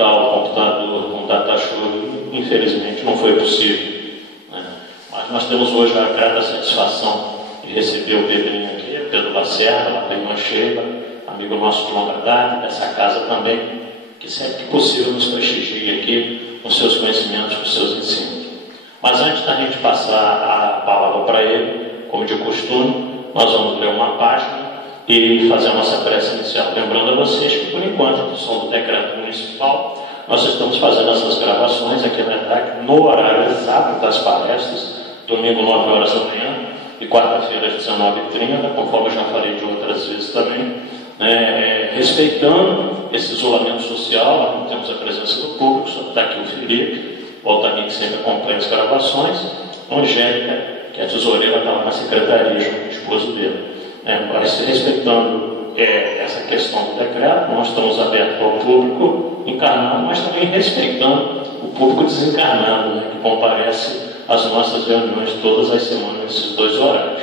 conectar o computador com o DataShow, infelizmente não foi possível, né? Mas nós temos hoje a grata satisfação de receber o Pedrinho aqui, Pedro Lacerda, lá da irmã Sheila, amigo nosso de longa data, dessa casa também, que sempre que possível nos prestigia aqui com seus conhecimentos, com seus ensinos. Mas antes da gente passar a palavra para ele, como de costume, nós vamos ler uma página e fazer a nossa prece inicial. Lembrando a vocês que, por enquanto, no som do decreto municipal, nós estamos fazendo essas gravações aqui na ETAC no horário exato das palestras, domingo 9 horas da manhã e quarta-feira às 19h30, conforme eu já falei de outras vezes também, respeitando esse isolamento social. Nós não temos a presença do público, só está aqui o Felipe, o Altamir, que sempre acompanha as gravações, a Angélica, que é a tesoureira, está lá na secretaria, junto com o esposo dele. Mas respeitando essa questão do decreto, nós estamos abertos ao público encarnado, mas também respeitando o público desencarnado, né, que comparece às nossas reuniões todas as semanas, nesses dois horários.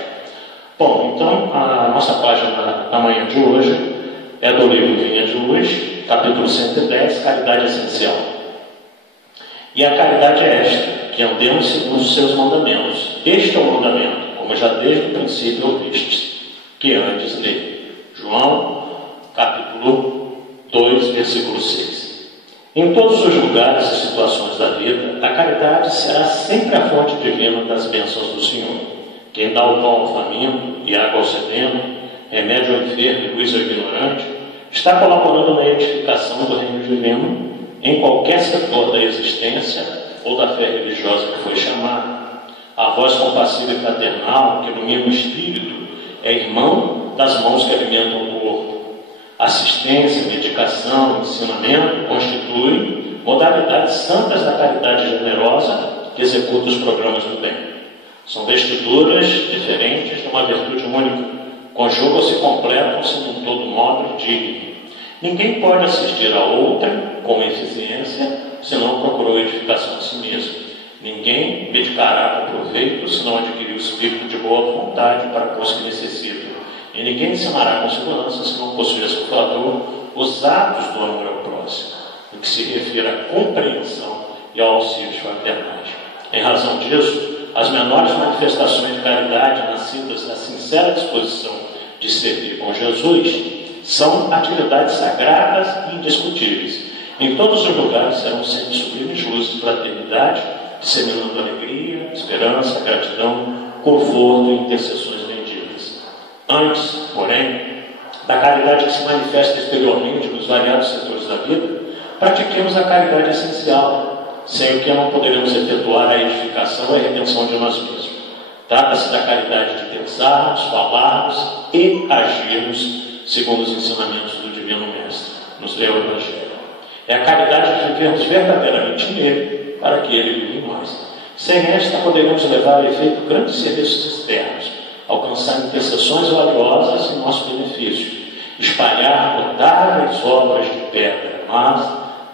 Bom, então a nossa página da manhã de hoje é do livro Vinha de Luz, capítulo 110, Caridade Essencial. E a caridade é esta, que andemos segundo os seus mandamentos. Este é o mandamento, como já desde o princípio ouvistes, que antes lê. João, capítulo 2, versículo 6. Em todos os lugares e situações da vida, a caridade será sempre a fonte divina das bênçãos do Senhor. Quem dá o pão ao faminto e água ao sedento, remédio ao enfermo e luz ao ignorante, está colaborando na edificação do reino divino em qualquer setor da existência ou da fé religiosa que foi chamada. A voz compassiva e fraternal que ilumina o espírito é irmão das mãos que alimentam o corpo. Assistência, medicação, ensinamento constituem modalidades santas da caridade generosa que executa os programas do bem. São vestiduras diferentes de uma virtude única, conjugam-se e completam-se num todo móvel e digno. Ninguém pode assistir a outra com eficiência se não procurou edificação a si mesmo. Ninguém medicará com proveito se não adquirir o espírito de boa vontade para com os que necessitam. E ninguém ensinará com segurança se não possui a seu favor os atos do amor ao próximo, no que se refere à compreensão e ao auxílio fraternais. Em razão disso, as menores manifestações de caridade nascidas da sincera disposição de servir com Jesus são atividades sagradas e indiscutíveis. Em todos os lugares serão sempre sublimes luzes de fraternidade, disseminando alegria, esperança, gratidão, conforto e intercessões benditas. Antes, porém, da caridade que se manifesta exteriormente nos variados setores da vida, pratiquemos a caridade essencial, sem o que não poderemos efetuar a edificação e a redenção de nós mesmos. Trata-se da caridade de pensarmos, falarmos e agirmos segundo os ensinamentos do Divino Mestre, nos lê o Evangelho. É a caridade de vivermos verdadeiramente nele, para que ele vive em nós. Sem esta, poderemos levar a efeito grandes serviços externos, alcançar intercessões valiosas em nosso benefício, espalhar notáveis obras de pedra, mas,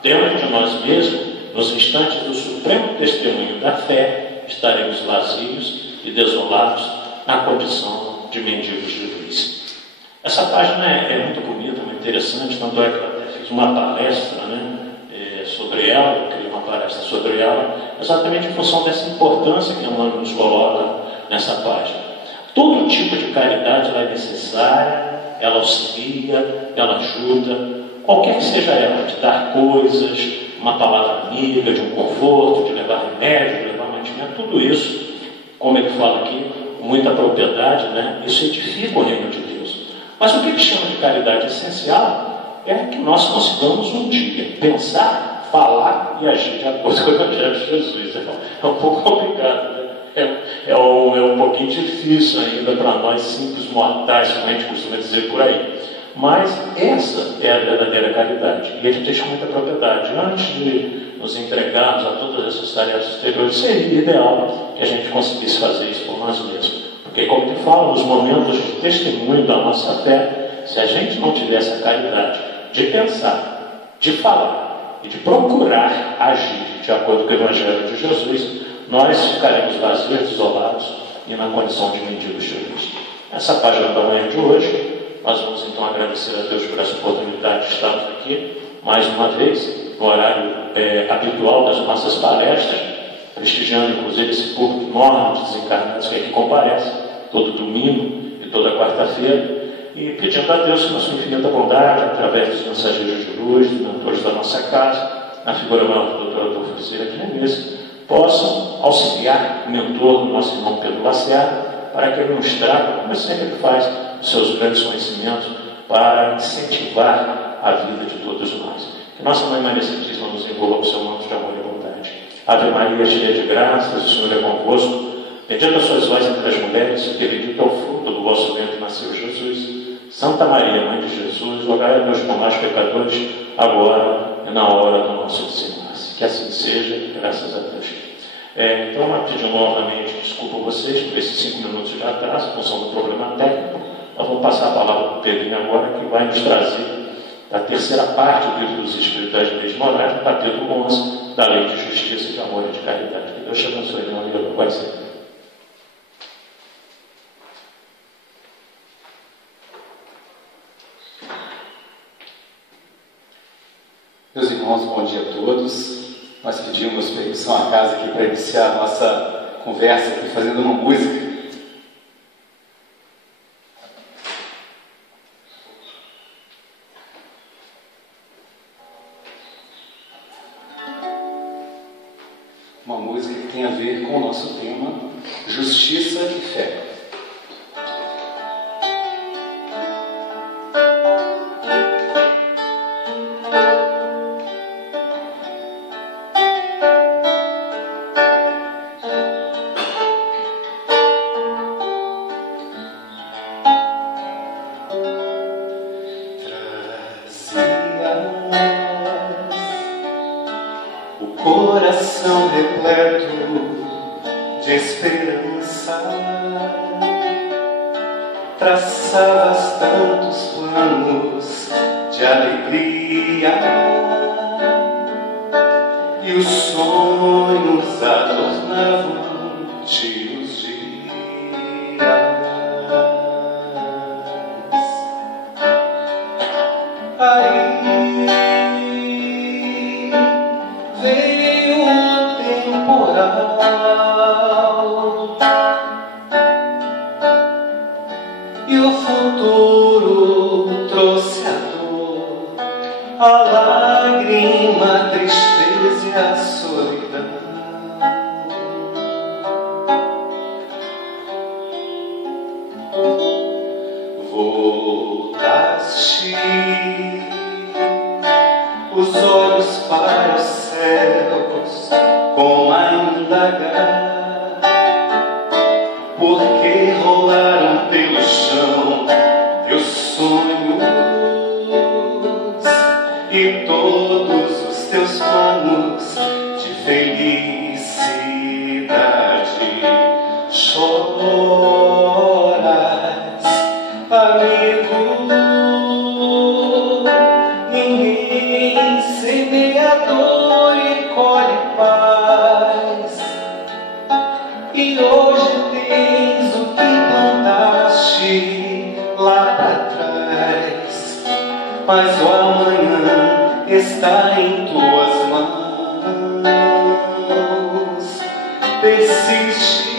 dentro de nós mesmos, nos instantes do supremo testemunho da fé, estaremos vazios e desolados na condição de mendigos de luz. Essa página é muito bonita, muito interessante, tanto é que eu até fiz uma palestra, sobre ela, eu criei uma palestra sobre ela, exatamente em função dessa importância que a Emmanuel nos coloca nessa página. Todo tipo de caridade ela é necessária, ela auxilia, ela ajuda, qualquer que seja ela, de dar coisas, uma palavra amiga, de um conforto, de levar remédio, de levar mantimento, tudo isso, como ele fala aqui, com muita propriedade, isso edifica o reino de Deus. Mas o que chama de caridade essencial é que nós consigamos um dia pensar, falar e agir de acordo com o Evangelho de Jesus. É um pouco complicado, é um pouquinho difícil ainda para nós simples mortais, como a gente costuma dizer por aí. Mas essa é a verdadeira caridade. E ele diz com muita propriedade. Antes de nos entregarmos a todas essas tarefas exteriores, seria ideal que a gente conseguisse fazer isso por nós mesmos. Porque, como ele fala, nos momentos de testemunho da nossa fé, se a gente não tivesse a caridade de pensar, de falar e de procurar agir de acordo com o Evangelho de Jesus, nós ficaremos vazios, desolados e na condição de mendigos de luz. Essa página da manhã de hoje, nós vamos então agradecer a Deus por essa oportunidade de estarmos aqui mais uma vez, no horário habitual das nossas palestras, prestigiando inclusive esse público enorme de desencarnados que aqui comparece, todo domingo e toda quarta-feira, e pedindo a Deus que na sua infinita bondade, através dos mensageiros de luz, dos mentores da nossa casa, na figura maior do Dr. Adolfo Vieira Diniz, possam auxiliar o mentor do nosso irmão Pedro Lacerda, para que ele nos traga, como sempre faz, os seus grandes conhecimentos, para incentivar a vida de todos nós. Que nossa Mãe Maria Santíssima nos envolva com seu manto de amor e bondade. Ave Maria, cheia de graças, o Senhor é convosco. Bendita sois vós entre as mulheres, e bendito é o fruto do vosso ventre, nasceu Jesus. Santa Maria, Mãe de Jesus, rogai a nós por nós pecadores, agora e na hora do nosso desenlace. Que assim seja, graças a Deus. Então, eu pedi novamente desculpa a vocês por esses 5 minutos de atraso, em função do problema técnico. Nós vamos passar a palavra para o Pedrinho agora, que vai nos trazer a terceira parte do livro dos Espíritos das Leis Morais, do capítulo 11, da Lei de Justiça, de Amor e de Caridade. Que Deus te abençoe, meu amigo, vai ser. Meus irmãos, bom dia a todos. Nós pedimos permissão à casa aqui para iniciar a nossa conversa aqui fazendo uma música. Uma música que tem a ver com o nosso tema, justiça e fé. Coração repleto de esperança, traçavas tantos planos de alegria, e os sonhos adornavam-te os dias. Aí veio o temporal e o futuro trouxe a dor, a lágrima, a tristeza e a solidão. Voltaste os olhos para os céus, como a indagar, porque rolaram pelo chão teus sonhos e todos os teus planos de felicidade. Choras, amigo, ninguém semeia dor e colhe paz, e hoje tens o que plantaste lá atrás, mas o amanhã está em tuas mãos. Persiste,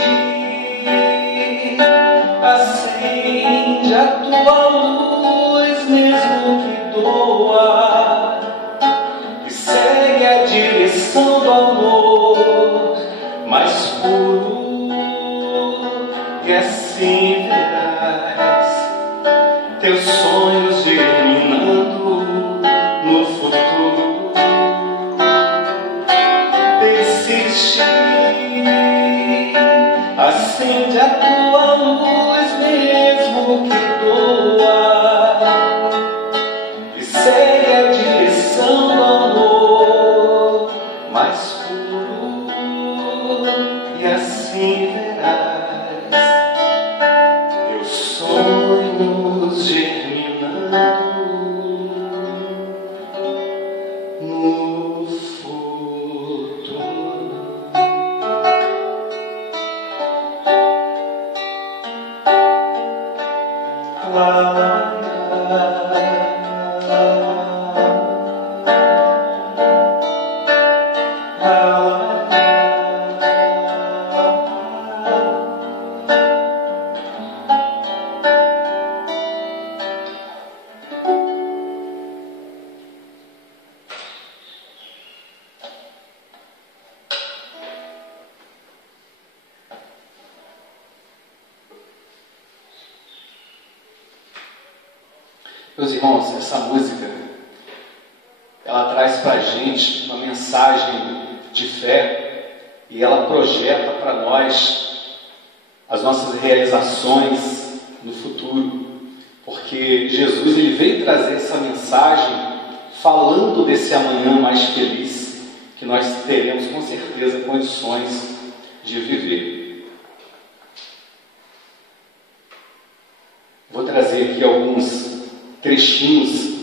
acende a tua luz, mesmo que doa, e segue a direção do amor mais puro, e assim verás teus sonhos germinando no futuro. Persiste, acende a tua luz, mesmo que doa, e segue a direção do amor mais puro, e assim verás teus sonhos germinando no futuro. Meus irmãos, essa música, ela traz para a gente uma mensagem de fé e ela projeta para nós as nossas realizações no futuro, porque Jesus ele veio trazer essa mensagem falando desse amanhã mais feliz que nós teremos com certeza condições de viver. Vou trazer aqui alguns trechinhos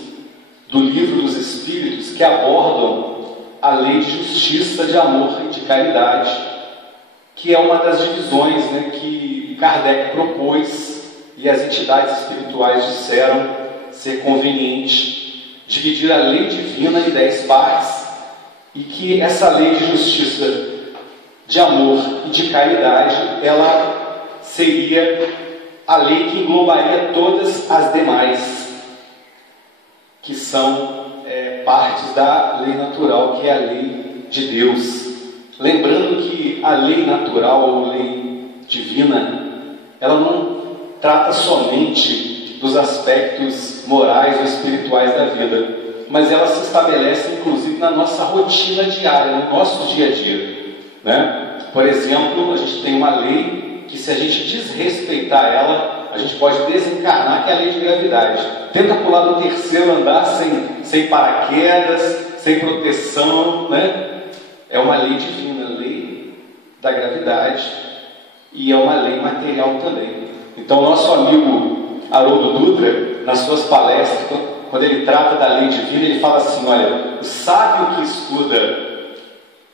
do Livro dos Espíritos que abordam a lei de justiça, de amor e de caridade, que é uma das divisões, né, que Kardec propôs e as entidades espirituais disseram ser conveniente dividir a lei divina em 10 partes e que essa lei de justiça, de amor e de caridade, ela seria a lei que englobaria todas as demais, que são partes da lei natural, que é a lei de Deus. Lembrando que a lei natural ou lei divina, ela não trata somente dos aspectos morais ou espirituais da vida, mas ela se estabelece inclusive na nossa rotina diária, no nosso dia a dia, né? Por exemplo, a gente tem uma lei que, se a gente desrespeitar ela, a gente pode desencarnar, que é a lei de gravidade. Tenta pular do 3º andar sem paraquedas, sem proteção, né? É uma lei divina, a lei da gravidade, e é uma lei material também. Então, nosso amigo Haroldo Dutra, nas suas palestras, quando ele trata da lei divina, ele fala assim: olha, o sábio que estuda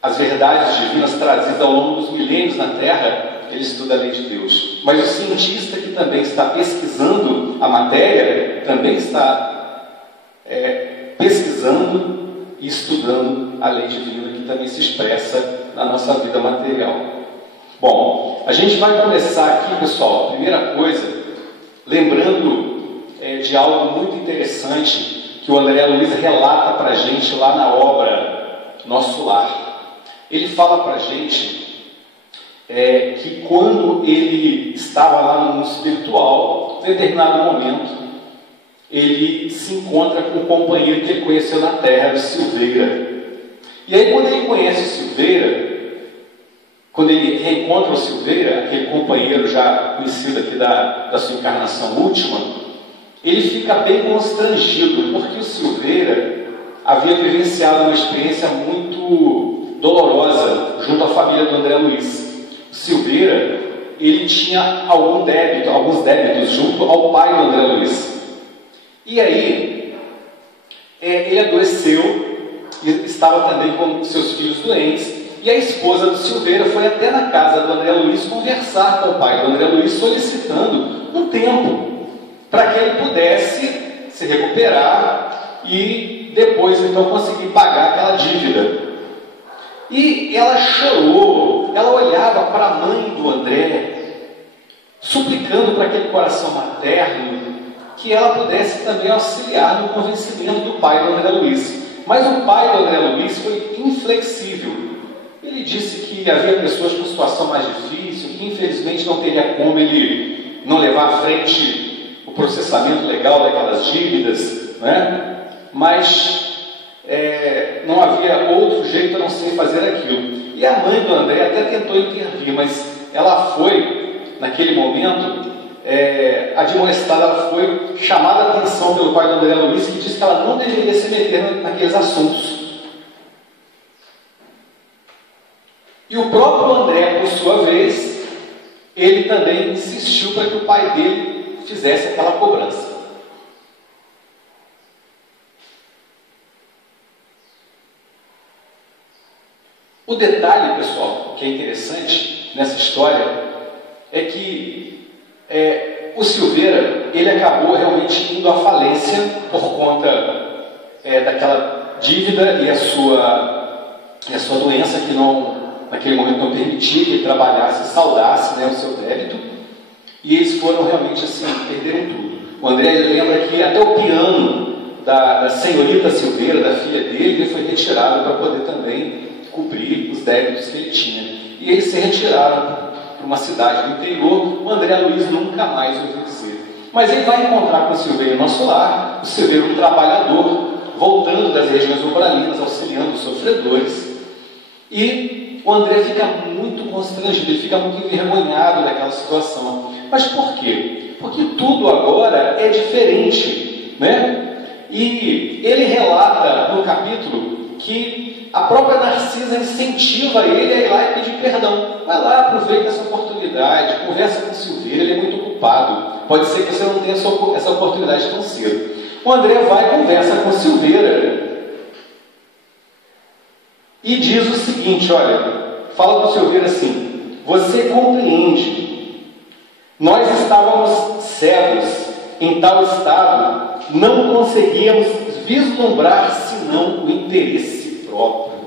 as verdades divinas trazidas ao longo dos milênios na Terra, ele estuda a lei de Deus. Mas o cientista que também está pesquisando a matéria, também está pesquisando e estudando a lei divina, que também se expressa na nossa vida material. Bom, a gente vai começar aqui, pessoal, primeira coisa, lembrando de algo muito interessante que o André Luiz relata para a gente lá na obra Nosso Lar. Ele fala para a gente que quando ele estava lá no mundo espiritual, em determinado momento, ele se encontra com um companheiro que ele conheceu na Terra, de Silveira. E aí, quando ele conhece Silveira, quando ele reencontra o Silveira, aquele companheiro já conhecido aqui da sua encarnação última, ele fica bem constrangido, porque o Silveira havia vivenciado uma experiência muito dolorosa junto à família do André Luiz. O Silveira, ele tinha alguns débitos junto ao pai do André Luiz. E aí, ele adoeceu e estava também com seus filhos doentes. E a esposa do Silveira foi até na casa do André Luiz conversar com o pai do André Luiz, solicitando um tempo para que ele pudesse se recuperar e depois então conseguir pagar aquela dívida. E ela chorou, ela olhava para a mãe do André, suplicando para aquele coração materno que ela pudesse também auxiliar no convencimento do pai do André Luiz. Mas o pai do André Luiz foi inflexível. Ele disse que havia pessoas com situação mais difícil, que infelizmente não teria como ele não levar à frente o processamento legal daquelas dívidas, né? Mas não havia outro jeito a não ser fazer aquilo. E a mãe do André até tentou intervir, mas ela foi, naquele momento, admoestada, ela foi chamada a atenção pelo pai do André Luiz, que disse que ela não deveria se meter naqueles assuntos. E o próprio André, por sua vez, ele também insistiu para que o pai dele fizesse aquela cobrança. O detalhe, pessoal, que é interessante nessa história, é que o Silveira, ele acabou realmente indo à falência por conta daquela dívida e a sua doença que naquele momento não permitia que ele trabalhasse, saudasse, né, o seu débito, e eles foram realmente assim, perderam tudo. O André lembra que até o piano da senhorita Silveira, da filha dele, ele foi retirado para poder também cobrir os débitos que ele tinha. E eles se retiraram para uma cidade do interior. O André Luiz nunca mais ouviu dizer. Mas ele vai encontrar com o Silveira em nosso lar, o Silveira um trabalhador, voltando das regiões umbralinas, auxiliando os sofredores, e o André fica muito constrangido, ele fica muito envergonhado daquela situação. Mas por quê? Porque tudo agora é diferente, né? E ele relata no capítulo que a própria Narcisa incentiva ele a ir lá e pedir perdão. Vai lá, aproveita essa oportunidade, conversa com o Silveira, ele é muito ocupado. Pode ser que você não tenha essa oportunidade tão cedo. O André vai e conversa com o Silveira e diz o seguinte, olha, fala para o Silveira assim: você compreende, nós estávamos cegos, em tal estado, não conseguíamos vislumbrar senão o interesse próprio.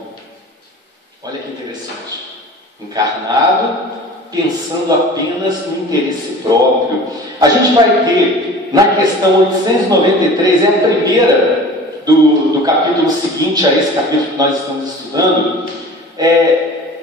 Olha que interessante. Encarnado, pensando apenas no interesse próprio. A gente vai ter, na questão 893, é a primeira do capítulo seguinte a esse capítulo que nós estamos estudando,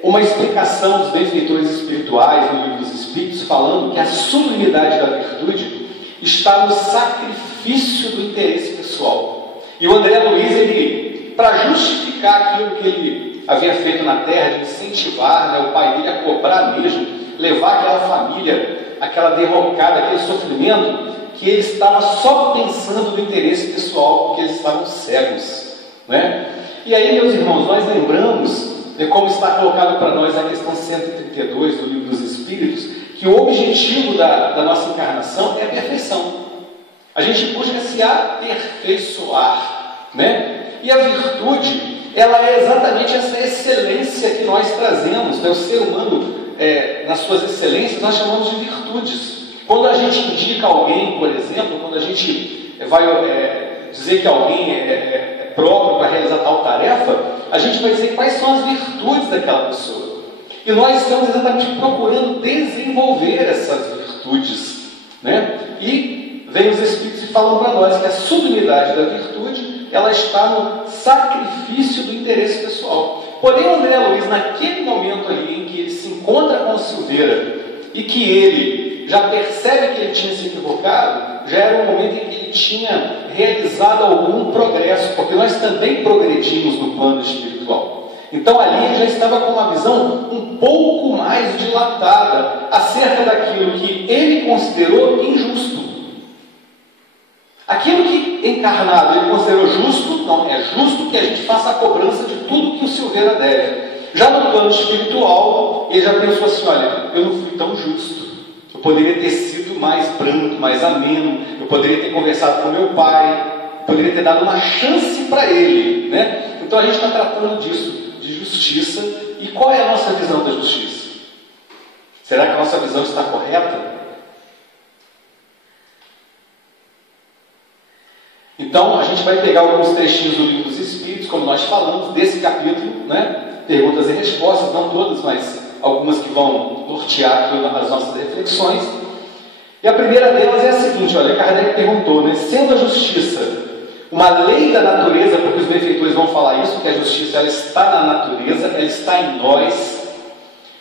uma explicação dos benfeitores espirituais no Livro dos Espíritos, falando que a sublimidade da virtude está no sacrifício do interesse pessoal. E o André Luiz, ele, para justificar aquilo que ele havia feito na Terra, de incentivar, né, o pai dele a cobrar mesmo, levar aquela família, aquela derrocada, aquele sofrimento, que ele estava só pensando no interesse pessoal, porque eles estavam cegos, né? E aí, meus irmãos, nós lembramos, como está colocado para nós na questão 132 do Livro dos Espíritos, que o objetivo da nossa encarnação é a perfeição. A gente busca se aperfeiçoar, né? E a virtude, ela é exatamente essa excelência que nós trazemos, né? O ser humano, nas suas excelências, nós chamamos de virtudes. Quando a gente indica alguém, por exemplo, quando a gente vai dizer que alguém é próprio para realizar tal tarefa, a gente vai dizer quais são as virtudes daquela pessoa. E nós estamos exatamente procurando desenvolver essas virtudes, né? E vem os Espíritos e falam para nós que a sublimidade da virtude, ela está no sacrifício do interesse pessoal. Porém, o André Luiz, naquele momento ali em que ele se encontra com o Silveira e que ele já percebe que ele tinha se equivocado, já era um momento em que ele tinha realizado algum progresso, porque nós também progredimos no plano espiritual. Então ali ele já estava com uma visão um pouco mais dilatada acerca daquilo que ele considerou injusto. Aquilo que encarnado ele considerou justo, não, é justo que a gente faça a cobrança de tudo que o Silveira deve. Já no plano espiritual, ele já pensou assim, olha, eu não fui tão justo. Eu poderia ter sido mais brando, mais ameno, eu poderia ter conversado com meu pai, eu poderia ter dado uma chance para ele, né? Então a gente está tratando disso, de justiça. E qual é a nossa visão da justiça? Será que a nossa visão está correta? Então a gente vai pegar alguns trechinhos do Livro dos Espíritos, como nós falamos, desse capítulo, né? Perguntas e respostas, não todas, mas algumas que vão nortear as nossas reflexões. E a primeira delas é a seguinte, olha, Kardec perguntou, né, sendo a justiça uma lei da natureza, porque os benfeitores vão falar isso, que a justiça ela está na natureza, ela está em nós,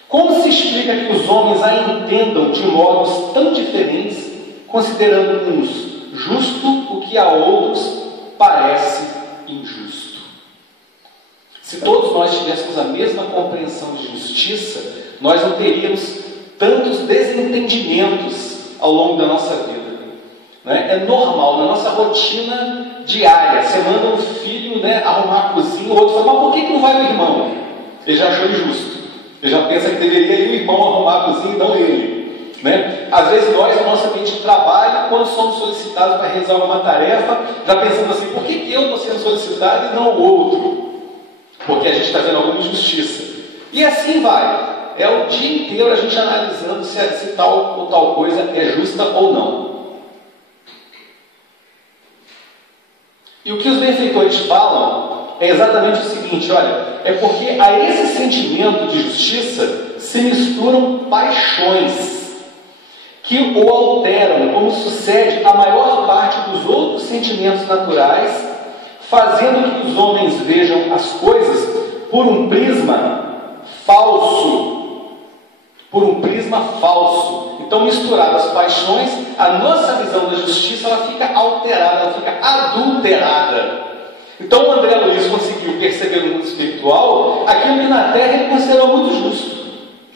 como se explica que os homens a entendam de modos tão diferentes, considerando uns justo o que a outros parece injusto? Se todos nós tivéssemos a mesma compreensão de justiça, nós não teríamos tantos desentendimentos ao longo da nossa vida, né? É normal, na nossa rotina diária, você manda um filho, né, arrumar a cozinha, o outro fala, mas por que não vai o irmão? Ele já achou injusto, ele já pensa que deveria ir o irmão arrumar a cozinha e não ele, né? Às vezes nós, no nosso ambiente de trabalho, quando somos solicitados para realizar uma tarefa, já pensamos assim, por que eu estou sendo solicitado e não o outro? Porque a gente está vendo alguma injustiça. E assim vai. É o dia inteiro a gente analisando se tal ou tal coisa é justa ou não. E o que os benfeitores falam é exatamente o seguinte, olha, é porque a esse sentimento de justiça se misturam paixões que o alteram, como sucede a maior parte dos outros sentimentos naturais, fazendo que os homens vejam as coisas por um prisma falso, por um prisma falso. Então, misturadas as paixões, a nossa visão da justiça ela fica alterada, ela fica adulterada. Então, o André Luiz conseguiu perceber no mundo espiritual aquilo que na Terra ele considerou muito justo.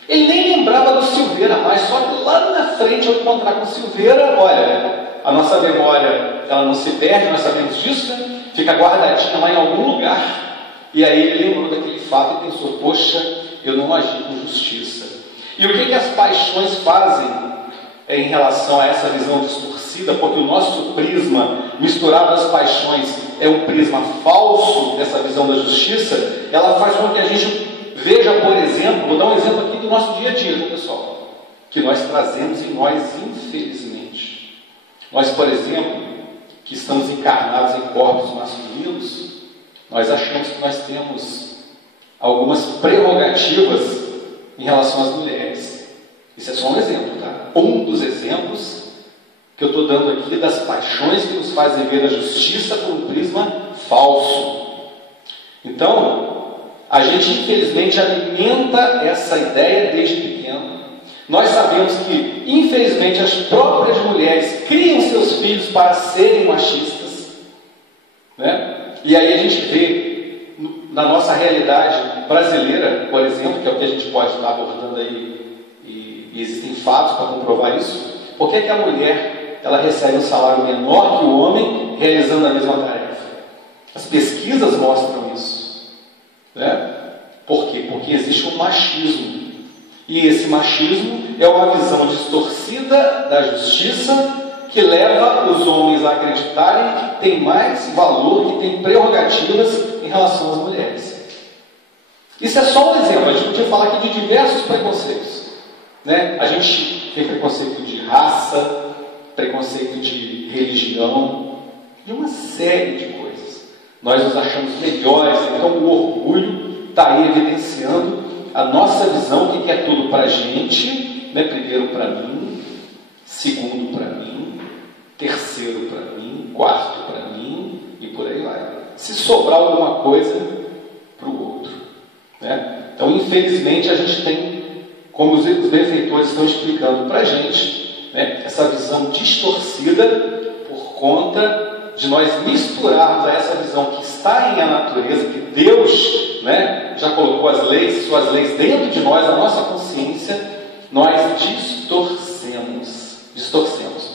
Ele nem lembrava do Silveira mais, só que lá na frente, ao encontrar com o Silveira, olha, a nossa memória ela não se perde, nós sabemos disso, né? Fica guardadinha lá em algum lugar. E aí ele lembrou daquele fato e pensou, poxa, eu não agi com justiça. E o que as paixões fazem em relação a essa visão distorcida? Porque o nosso prisma, misturado às paixões, é um prisma falso dessa visão da justiça. Ela faz com que a gente veja, por exemplo, vou dar um exemplo aqui do nosso dia a dia, viu, pessoal? Que nós trazemos em nós, infelizmente. Nós, por exemplo, que estamos encarnados em corpos masculinos, nós achamos que nós temos algumas prerrogativas em relação às mulheres. Isso é só um exemplo, tá? Um dos exemplos que eu estou dando aqui das paixões que nos fazem ver a justiça por um prisma falso. Então, a gente infelizmente alimenta essa ideia desde pequeno. Nós sabemos que, infelizmente, as próprias mulheres criam seus filhos para serem machistas, né? E aí a gente vê na nossa realidade brasileira, por exemplo, que é o que a gente pode estar abordando aí, e existem fatos para comprovar isso. Por que a mulher ela recebe um salário menor que o homem realizando a mesma tarefa? As pesquisas mostram isso, né? Por quê? Porque existe um machismo. E esse machismo é uma visão distorcida da justiça que leva os homens a acreditarem que tem mais valor, que tem prerrogativas em relação às mulheres. Isso é só um exemplo. A gente podia falar aqui de diversos preconceitos, né? A gente tem preconceito de raça, preconceito de religião, de uma série de coisas. Nós nos achamos melhores, então o orgulho está aí evidenciando a nossa visão, o que é tudo para a gente, né? Primeiro para mim, segundo para mim, terceiro para mim, quarto para mim, e por aí vai. Se sobrar alguma coisa, para o outro, né? Então, infelizmente, a gente tem, como os benfeitores estão explicando para a gente, né? Essa visão distorcida por conta de nós misturarmos a essa visão que está em a natureza, que Deus, né, já colocou as leis, suas leis dentro de nós, a nossa consciência, nós distorcemos.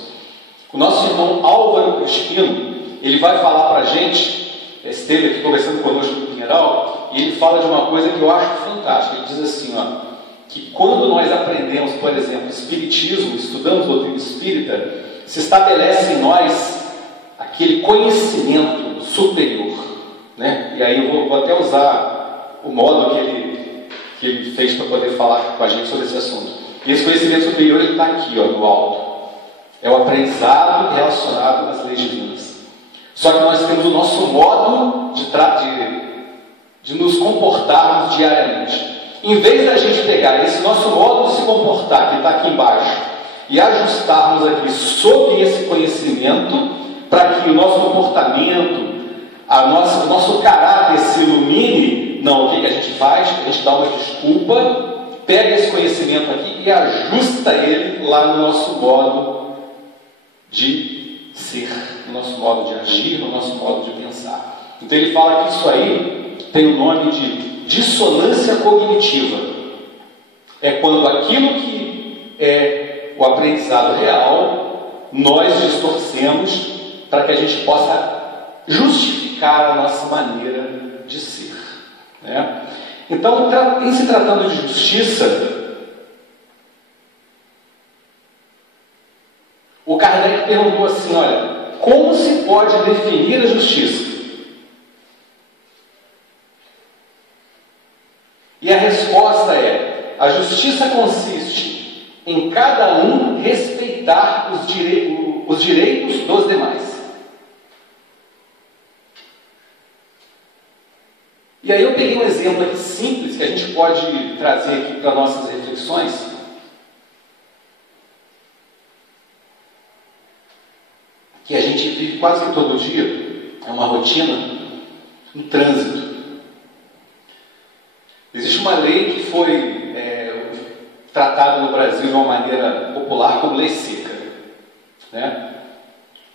O nosso irmão Álvaro Crispino, ele vai falar para a gente, esteve aqui conversando conosco no Pinheiral, e ele fala de uma coisa que eu acho fantástica. Ele diz assim, ó, que quando nós aprendemos, por exemplo, Espiritismo, estudamos o doutrina espírita, se estabelece em nós aquele conhecimento superior, né? E aí eu vou até usar o modo que ele fez para poder falar com a gente sobre esse assunto. E esse conhecimento superior está aqui, ó, no alto. É o aprendizado relacionado às leis divinas. Só que nós temos o nosso modo de nos comportarmos diariamente. Em vez da gente pegar esse nosso modo de se comportar, que está aqui embaixo, e ajustarmos aqui sob esse conhecimento, para que o nosso comportamento, o nosso caráter se ilumine, não, o que a gente faz? A gente dá uma desculpa, pega esse conhecimento aqui e ajusta ele lá no nosso modo de ser, no nosso modo de agir, no nosso modo de pensar. Então ele fala que isso aí tem o nome de dissonância cognitiva. É quando aquilo que é o aprendizado real, nós distorcemos para que a gente possa justificar a nossa maneira de ser, né? Então, em se tratando de justiça, o Kardec perguntou assim, olha, como se pode definir a justiça? E a resposta é, a justiça consiste em cada um respeitar os direitos dos demais. E aí eu peguei um exemplo aqui simples que a gente pode trazer aqui para nossas reflexões. Que a gente vive quase que todo dia, é uma rotina, no trânsito. Existe uma lei que foi tratada no Brasil de uma maneira popular como lei seca, né?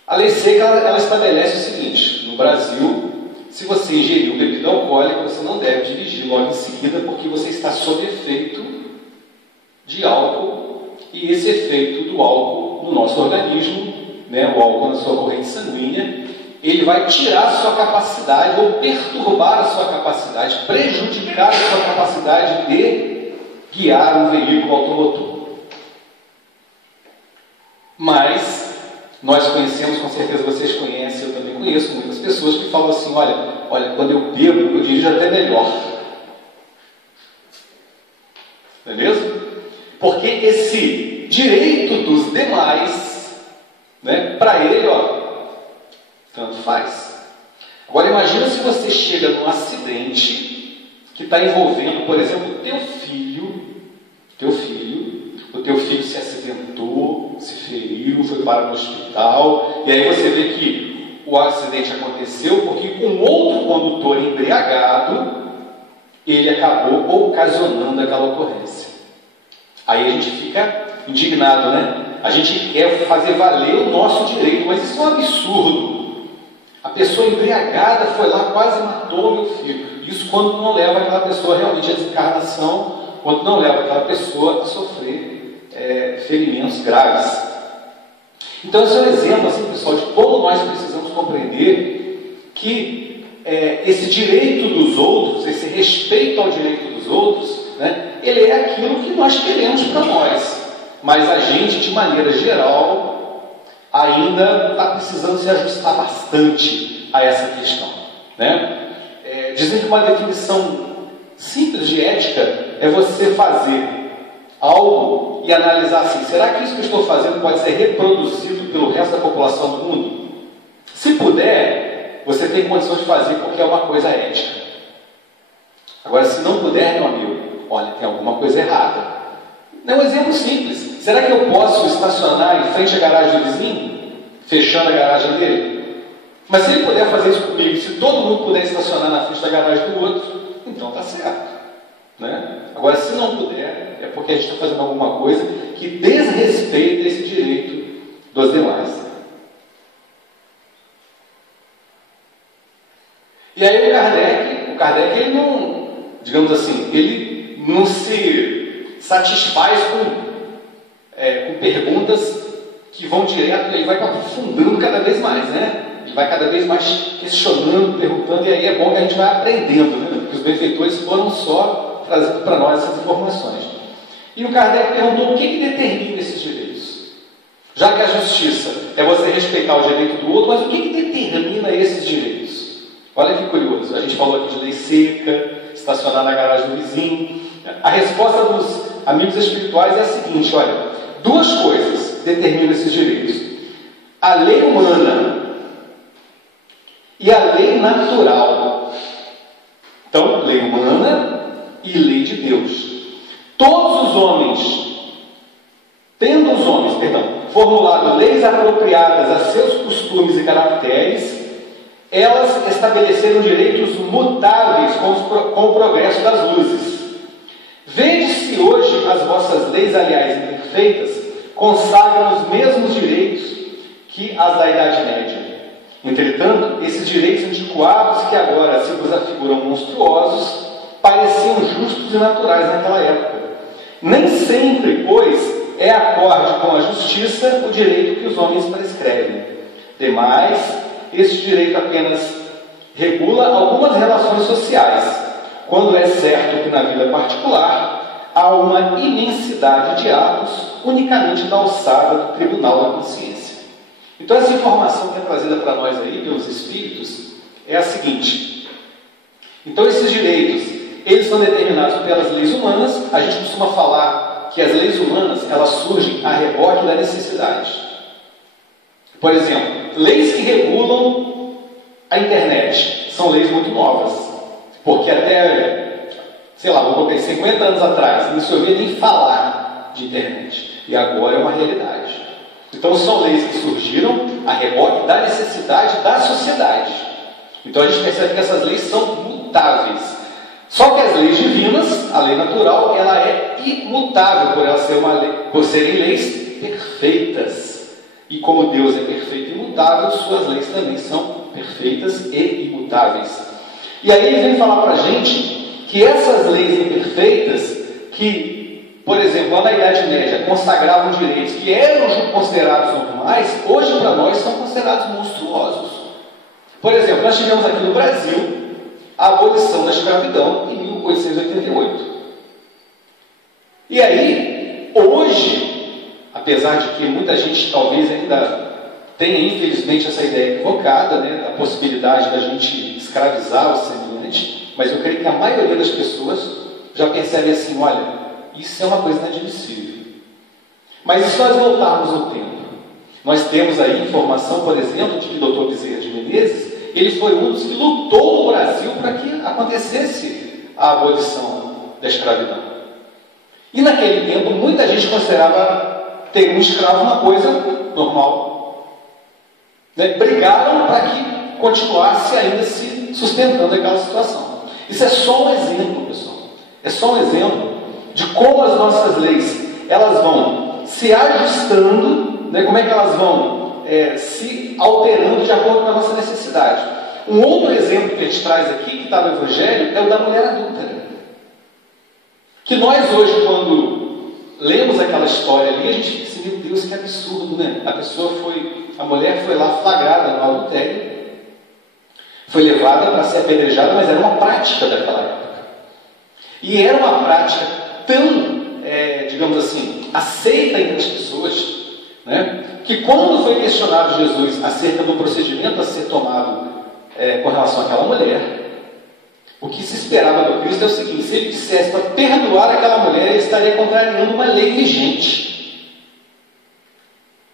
A lei seca, ela estabelece o seguinte: no Brasil, se você ingeriu bebida alcoólica, você não deve dirigir logo em seguida, porque você está sob efeito de álcool, e esse efeito do álcool no nosso organismo, né, o álcool na sua corrente sanguínea, ele vai tirar a sua capacidade, ou perturbar a sua capacidade, prejudicar a sua capacidade de guiar um veículo automotor. Mas nós conhecemos, com certeza vocês conhecem, eu também conheço muitas pessoas que falam assim: olha, quando eu bebo, eu dirijo até melhor. Não é mesmo? Porque esse direito dos demais, né, para ele, tanto faz. Agora imagina se você chega num acidente que está envolvendo, por exemplo, o teu filho se acidentou, se feriu, foi para o hospital, e aí você vê que o acidente aconteceu porque um outro condutor embriagado, ele acabou ocasionando aquela ocorrência. Aí a gente fica indignado, né? A gente quer fazer valer o nosso direito, mas isso é um absurdo. A pessoa embriagada foi lá, quase matou meu filho. Isso quando não leva aquela pessoa realmente à desencarnação, quando não leva aquela pessoa a sofrer ferimentos graves. Então esse é um exemplo, assim, pessoal, de como nós precisamos compreender que esse direito dos outros, esse respeito ao direito dos outros, né, ele é aquilo que nós queremos para nós, mas a gente, de maneira geral, ainda está precisando se ajustar bastante a essa questão, né? Dizem que uma definição simples de ética é você fazer algo e analisar assim: será que isso que eu estou fazendo pode ser reproduzido pelo resto da população do mundo? Se puder, você tem condição de fazer porque é uma coisa ética. Agora, se não puder, meu amigo, olha, tem alguma coisa errada. É um exemplo simples. Será que eu posso estacionar em frente à garagem do vizinho, fechando a garagem dele? Mas se ele puder fazer isso comigo, se todo mundo puder estacionar na frente da garagem do outro, então está certo, né? Agora, se não puder, é porque a gente está fazendo alguma coisa que desrespeita esse direito dos demais. E aí o Kardec ele não, digamos assim, ele não se satisfaz com perguntas que vão direto, ele vai aprofundando cada vez mais, né? Ele vai cada vez mais questionando, perguntando, e aí é bom que a gente vai aprendendo, né? Porque os benfeitores foram só trazendo para nós essas informações. E o Kardec perguntou: o que determina esses direitos? Já que a justiça é você respeitar o direito do outro, mas o que determina esses direitos? Olha que curioso, a gente falou aqui de lei seca, estacionar na garagem do vizinho. A resposta dos amigos espirituais é a seguinte: olha, duas coisas determinam esses direitos: a lei humana e a lei natural. Então, lei humana e lei de Deus. Todos os homens, formulado leis apropriadas a seus costumes e caracteres, elas estabeleceram direitos mutáveis com o progresso das luzes. Vede-se hoje as vossas leis, aliás, imperfeitas, consagram os mesmos direitos que as da Idade Média. Entretanto, esses direitos antiquados, que agora se vos afiguram monstruosos, pareciam justos e naturais naquela época. Nem sempre, pois, é acorde com a justiça o direito que os homens prescrevem. Demais, este direito apenas regula algumas relações sociais, quando é certo que na vida particular há uma imensidade de atos unicamente da alçada do tribunal da consciência. Então essa informação que é trazida para nós aí pelos Espíritos é a seguinte: então esses direitos, eles são determinados pelas leis humanas. A gente costuma falar que as leis humanas, elas surgem a reboque da necessidade. Por exemplo, leis que regulam a internet são leis muito novas, porque até, sei lá, vou colocar 50 anos atrás, não se ouvia nem falar de internet, e agora é uma realidade. Então são leis que surgiram a reboque da necessidade da sociedade. Então a gente percebe que essas leis são mutáveis. Só que as leis divinas, a lei natural, ela é imutável por serem leis perfeitas. E como Deus é perfeito e imutável, suas leis também são perfeitas e imutáveis. E aí ele vem falar para a gente que essas leis imperfeitas, que, por exemplo, lá na Idade Média consagravam direitos que eram considerados normais, hoje para nós são considerados monstruosos. Por exemplo, nós tivemos aqui no Brasil a abolição da escravidão em 1888. E aí, hoje, apesar de que muita gente talvez ainda tenha, infelizmente, essa ideia equivocada, né, da possibilidade da gente escravizar o semelhante, mas eu creio que a maioria das pessoas já percebe assim, olha, isso é uma coisa inadmissível. Mas e se nós voltarmos no tempo? Nós temos aí informação, por exemplo, de que o Dr. Bezerra de Menezes, ele foi um dos que lutou no Brasil para que acontecesse a abolição da escravidão. E naquele tempo, muita gente considerava ter um escravo uma coisa normal. Né? Brigaram para que continuasse ainda se sustentando aquela situação. Isso é só um exemplo, pessoal. É só um exemplo de como as nossas leis elas vão se ajustando, né? Como é que elas vão se alterando de acordo com a nossa necessidade. Um outro exemplo que a gente traz aqui, que está no Evangelho, é o da mulher adúltera. Que nós hoje, quando lemos aquela história ali, a gente fica assim, meu Deus, que absurdo, né? A mulher foi lá flagrada no adultério, foi levada para ser apedrejada, mas era uma prática daquela época. E era uma prática tão, digamos assim, aceita entre as pessoas, né? Que quando foi questionado Jesus acerca do procedimento a ser tomado com relação àquela mulher, o que se esperava do Cristo é o seguinte: se ele dissesse para perdoar aquela mulher, ele estaria contrariando uma lei vigente.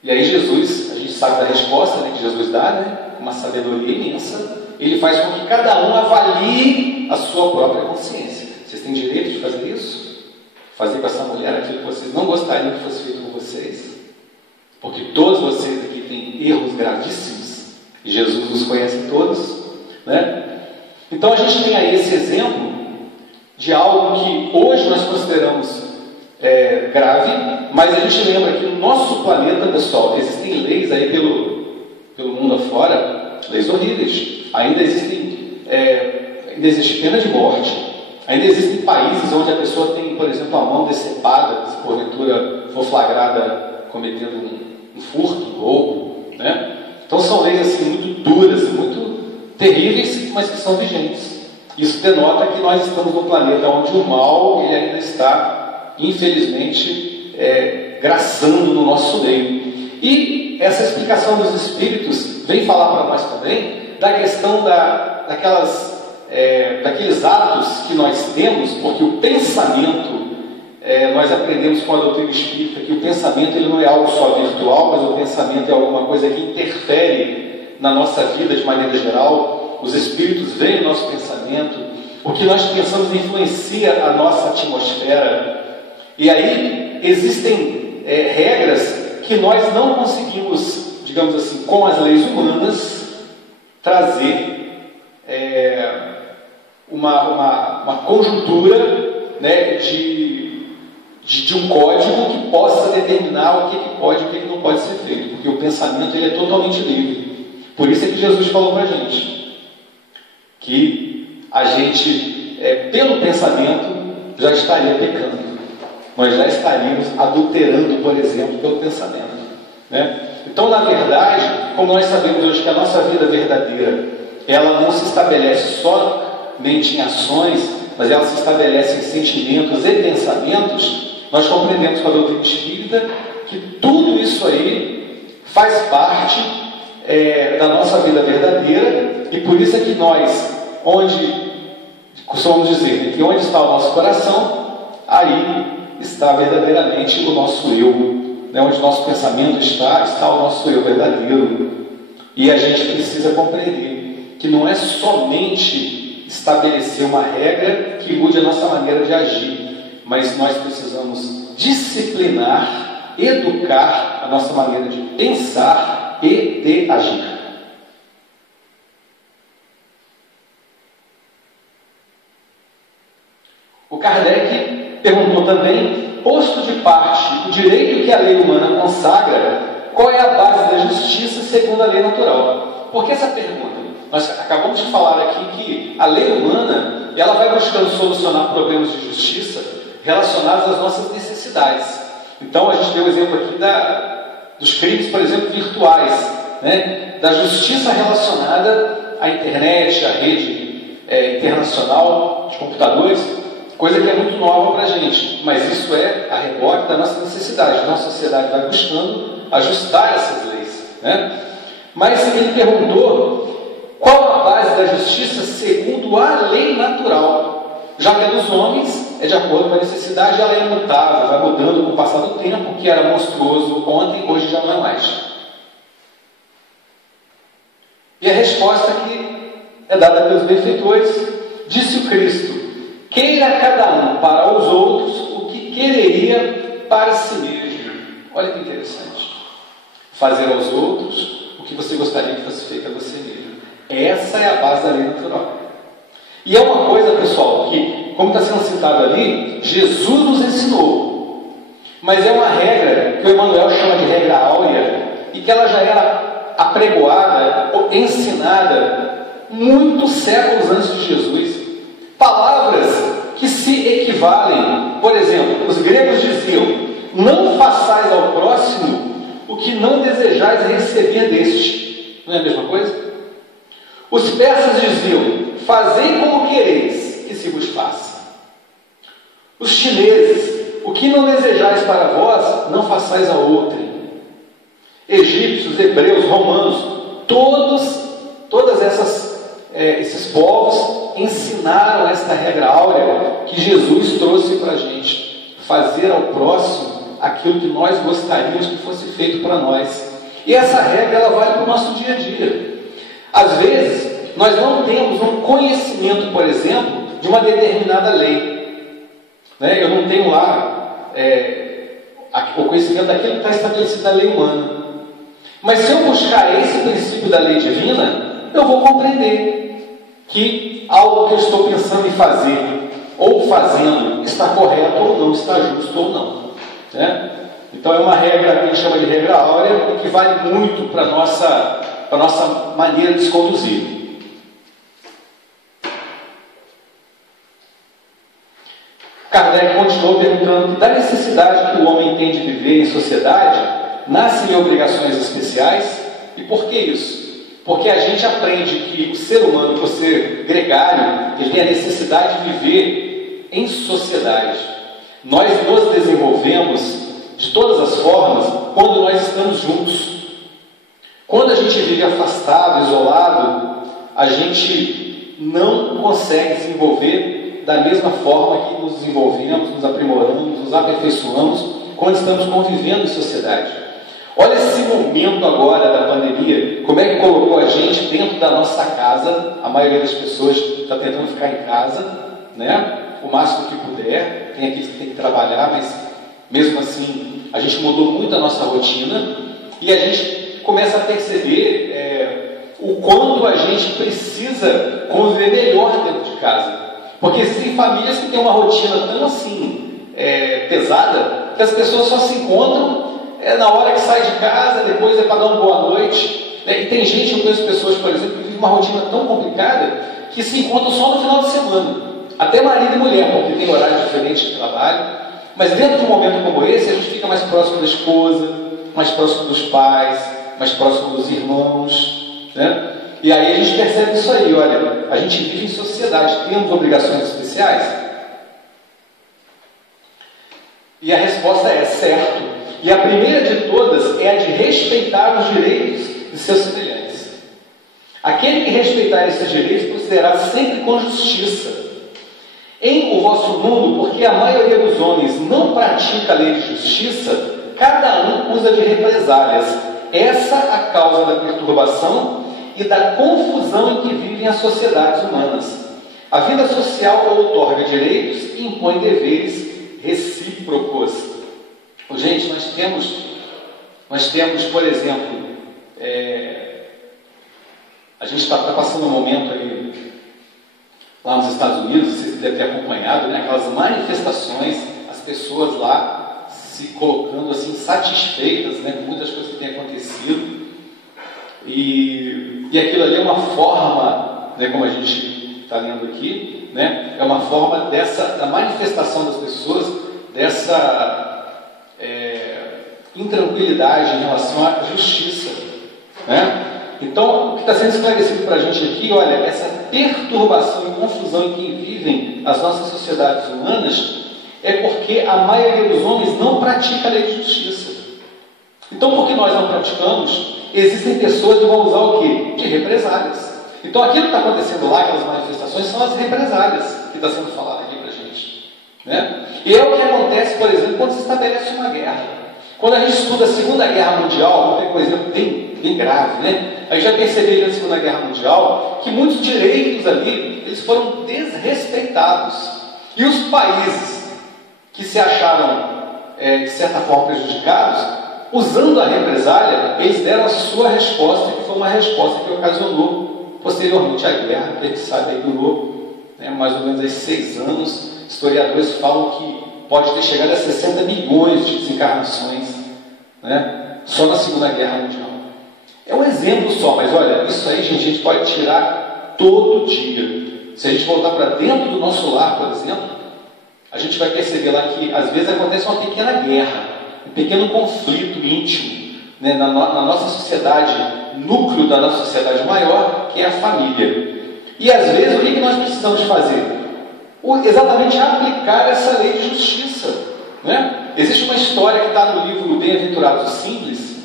E aí Jesus, a gente sabe da resposta, né, que Jesus dá, né, uma sabedoria imensa. Ele faz com que cada um avalie a sua própria consciência. Vocês têm direito de fazer isso? Fazer com essa mulher aquilo que vocês não gostariam que fosse feito com vocês? Porque todos vocês aqui têm erros gravíssimos, e Jesus os conhece todos, né? Então a gente tem aí esse exemplo de algo que hoje nós consideramos grave, mas a gente lembra que no nosso planeta, pessoal, existem leis aí pelo mundo afora, leis horríveis. Ainda existe pena de morte. Ainda existem países onde a pessoa tem, por exemplo, a mão decepada, se porventura for flagrada cometendo um furto, um roubo, né? Então são leis assim, muito duras, muito terríveis, mas que são vigentes. Isso denota que nós estamos num planeta onde o mal ele ainda está, infelizmente, graçando no nosso meio. E essa explicação dos Espíritos vem falar para nós também da questão daqueles atos que nós temos, porque o pensamento, nós aprendemos com a doutrina espírita que o pensamento ele não é algo só virtual, mas o pensamento é alguma coisa que interfere na nossa vida de maneira geral. Os espíritos veem o nosso pensamento, o que nós pensamos influencia a nossa atmosfera, e aí existem regras que nós não conseguimos, digamos assim, com as leis humanas, trazer uma conjuntura, né, de um código que possa determinar o que pode e o que não pode ser feito, porque o pensamento ele é totalmente livre. Por isso é que Jesus falou para a gente que a gente, pelo pensamento, já estaria pecando. Nós já estaríamos adulterando, por exemplo, pelo pensamento, né? Então, na verdade, como nós sabemos hoje que a nossa vida verdadeira, ela não se estabelece somente em ações, mas ela se estabelece em sentimentos e pensamentos, nós compreendemos com a doutrina espírita que tudo isso aí faz parte da nossa vida verdadeira, e por isso é que nós, onde costumamos dizer que onde está o nosso coração, aí está verdadeiramente o nosso eu. Onde nosso pensamento está o nosso eu verdadeiro. E a gente precisa compreender que não é somente estabelecer uma regra que mude a nossa maneira de agir, mas nós precisamos disciplinar, educar a nossa maneira de pensar e de agir. O Kardec, Perguntou também, posto de parte o direito que a lei humana consagra, qual é a base da justiça segundo a lei natural? Por que essa pergunta? Nós acabamos de falar aqui que a lei humana, ela vai buscando solucionar problemas de justiça relacionados às nossas necessidades. Então, a gente deu o exemplo aqui dos crimes, por exemplo, virtuais, né? Da justiça relacionada à internet, à rede internacional de computadores, coisa que é muito nova para a gente, mas isso é a reboque da nossa necessidade. Então, a sociedade vai buscando ajustar essas leis, né? Mas ele perguntou qual a base da justiça segundo a lei natural, já que a dos homens é de acordo com a necessidade, ela é imutável, vai mudando com o passar do tempo, o que era monstruoso ontem, hoje já não é mais. E a resposta que é dada pelos benfeitores, disse o Cristo, queira cada um para os outros o que quereria para si mesmo. Olha que interessante. Fazer aos outros o que você gostaria que fosse feito a você mesmo. Essa é a base da lei natural. E é uma coisa, pessoal, que, como está sendo citado ali, Jesus nos ensinou. Mas é uma regra que o Emmanuel chama de regra áurea e que ela já era apregoada ou ensinada muitos séculos antes de Jesus. Palavras que se equivalem. Por exemplo, os gregos diziam, não façais ao próximo o que não desejais receber deste. Não é a mesma coisa? Os persas diziam, fazei como quereis que se vos faça. Os chineses, o que não desejais para vós, não façais a outrem. Egípcios, hebreus, romanos, todas esses povos ensinaram esta regra áurea que Jesus trouxe para a gente. Fazer ao próximo aquilo que nós gostaríamos que fosse feito para nós. E essa regra, ela vale para o nosso dia a dia. Às vezes, nós não temos um conhecimento, por exemplo, de uma determinada lei. Né? Eu não tenho lá o conhecimento daquilo que está estabelecido na lei humana. Mas se eu buscar esse princípio da lei divina, eu vou compreender que algo que eu estou pensando em fazer ou fazendo está correto ou não, está justo ou não. Né? Então é uma regra que a gente chama de regra áurea e que vale muito para a nossa maneira de se conduzir. Kardec continuou perguntando que da necessidade que o homem tem de viver em sociedade, nascem obrigações especiais. E por que isso? Porque a gente aprende que o ser humano, por ser gregário, ele tem a necessidade de viver em sociedade. Nós nos desenvolvemos de todas as formas quando nós estamos juntos. Quando a gente vive afastado, isolado, a gente não consegue desenvolver da mesma forma que nos desenvolvemos, nos aprimoramos, nos aperfeiçoamos quando estamos convivendo em sociedade. Olha esse momento agora da pandemia, como é que colocou a gente dentro da nossa casa. A maioria das pessoas está tentando ficar em casa, né? O máximo que puder. Tem aqueles que tem que trabalhar, mas mesmo assim a gente mudou muito a nossa rotina e a gente começa a perceber o quanto a gente precisa conviver melhor dentro de casa. Porque existem famílias que têm uma rotina tão assim pesada que as pessoas só se encontram na hora que sai de casa, depois é para dar uma boa noite. E tem gente, eu conheço pessoas, por exemplo, que vivem uma rotina tão complicada que se encontram só no final de semana. Até marido e mulher, porque tem horário diferente de trabalho. Mas dentro de um momento como esse, a gente fica mais próximo da esposa, mais próximo dos pais, mais próximo dos irmãos, né? E aí a gente percebe isso aí, olha, a gente vive em sociedade, temos obrigações especiais? E a resposta é certo. E a primeira de todas é a de respeitar os direitos de seus semelhantes. Aquele que respeitar esses direitos procederá sempre com justiça. Em o vosso mundo, porque a maioria dos homens não pratica a lei de justiça, cada um usa de represálias. Essa a causa da perturbação e da confusão em que vivem as sociedades humanas. A vida social outorga direitos e impõe deveres recíprocos. Gente, nós temos, por exemplo, a gente está passando um momento aí lá nos Estados Unidos, vocês devem ter acompanhado, né, aquelas manifestações, as pessoas lá se colocando assim satisfeitas, né, com muitas coisas que têm acontecido, e aquilo ali é uma forma, né, como a gente está lendo aqui, né, é uma forma da manifestação das pessoas, dessa intranquilidade em relação à justiça, né? Então, o que está sendo esclarecido para a gente aqui, olha, essa perturbação e confusão em que vivem as nossas sociedades humanas é porque a maioria dos homens não pratica a lei de justiça. Então, porque nós não praticamos, existem pessoas que vão usar o quê? De represálias. Então, aquilo que está acontecendo lá, aquelas manifestações, são as represálias que está sendo falado aqui para a gente, né? E é o que acontece, por exemplo, quando se estabelece uma guerra. Quando a gente estuda a Segunda Guerra Mundial, vou pegar um exemplo bem grave, né? A gente já percebeu na Segunda Guerra Mundial que muitos direitos ali, eles foram desrespeitados. E os países que se acharam, de certa forma, prejudicados, usando a represália, eles deram a sua resposta, que foi uma resposta que ocasionou posteriormente a guerra, que a gente sabe aí durou, né, mais ou menos 6 anos. Historiadores falam que pode ter chegado a 60 milhões de desencarnações, né, só na Segunda Guerra Mundial. É um exemplo só, mas olha, isso aí, gente, a gente pode tirar todo dia. Se a gente voltar para dentro do nosso lar, por exemplo, a gente vai perceber lá que às vezes acontece uma pequena guerra, um pequeno conflito íntimo, né, na nossa sociedade, núcleo da nossa sociedade maior, que é a família. E às vezes o que nós precisamos fazer? Exatamente aplicar essa lei de justiça, né? Existe uma história que está no livro Bem-aventurados Simples,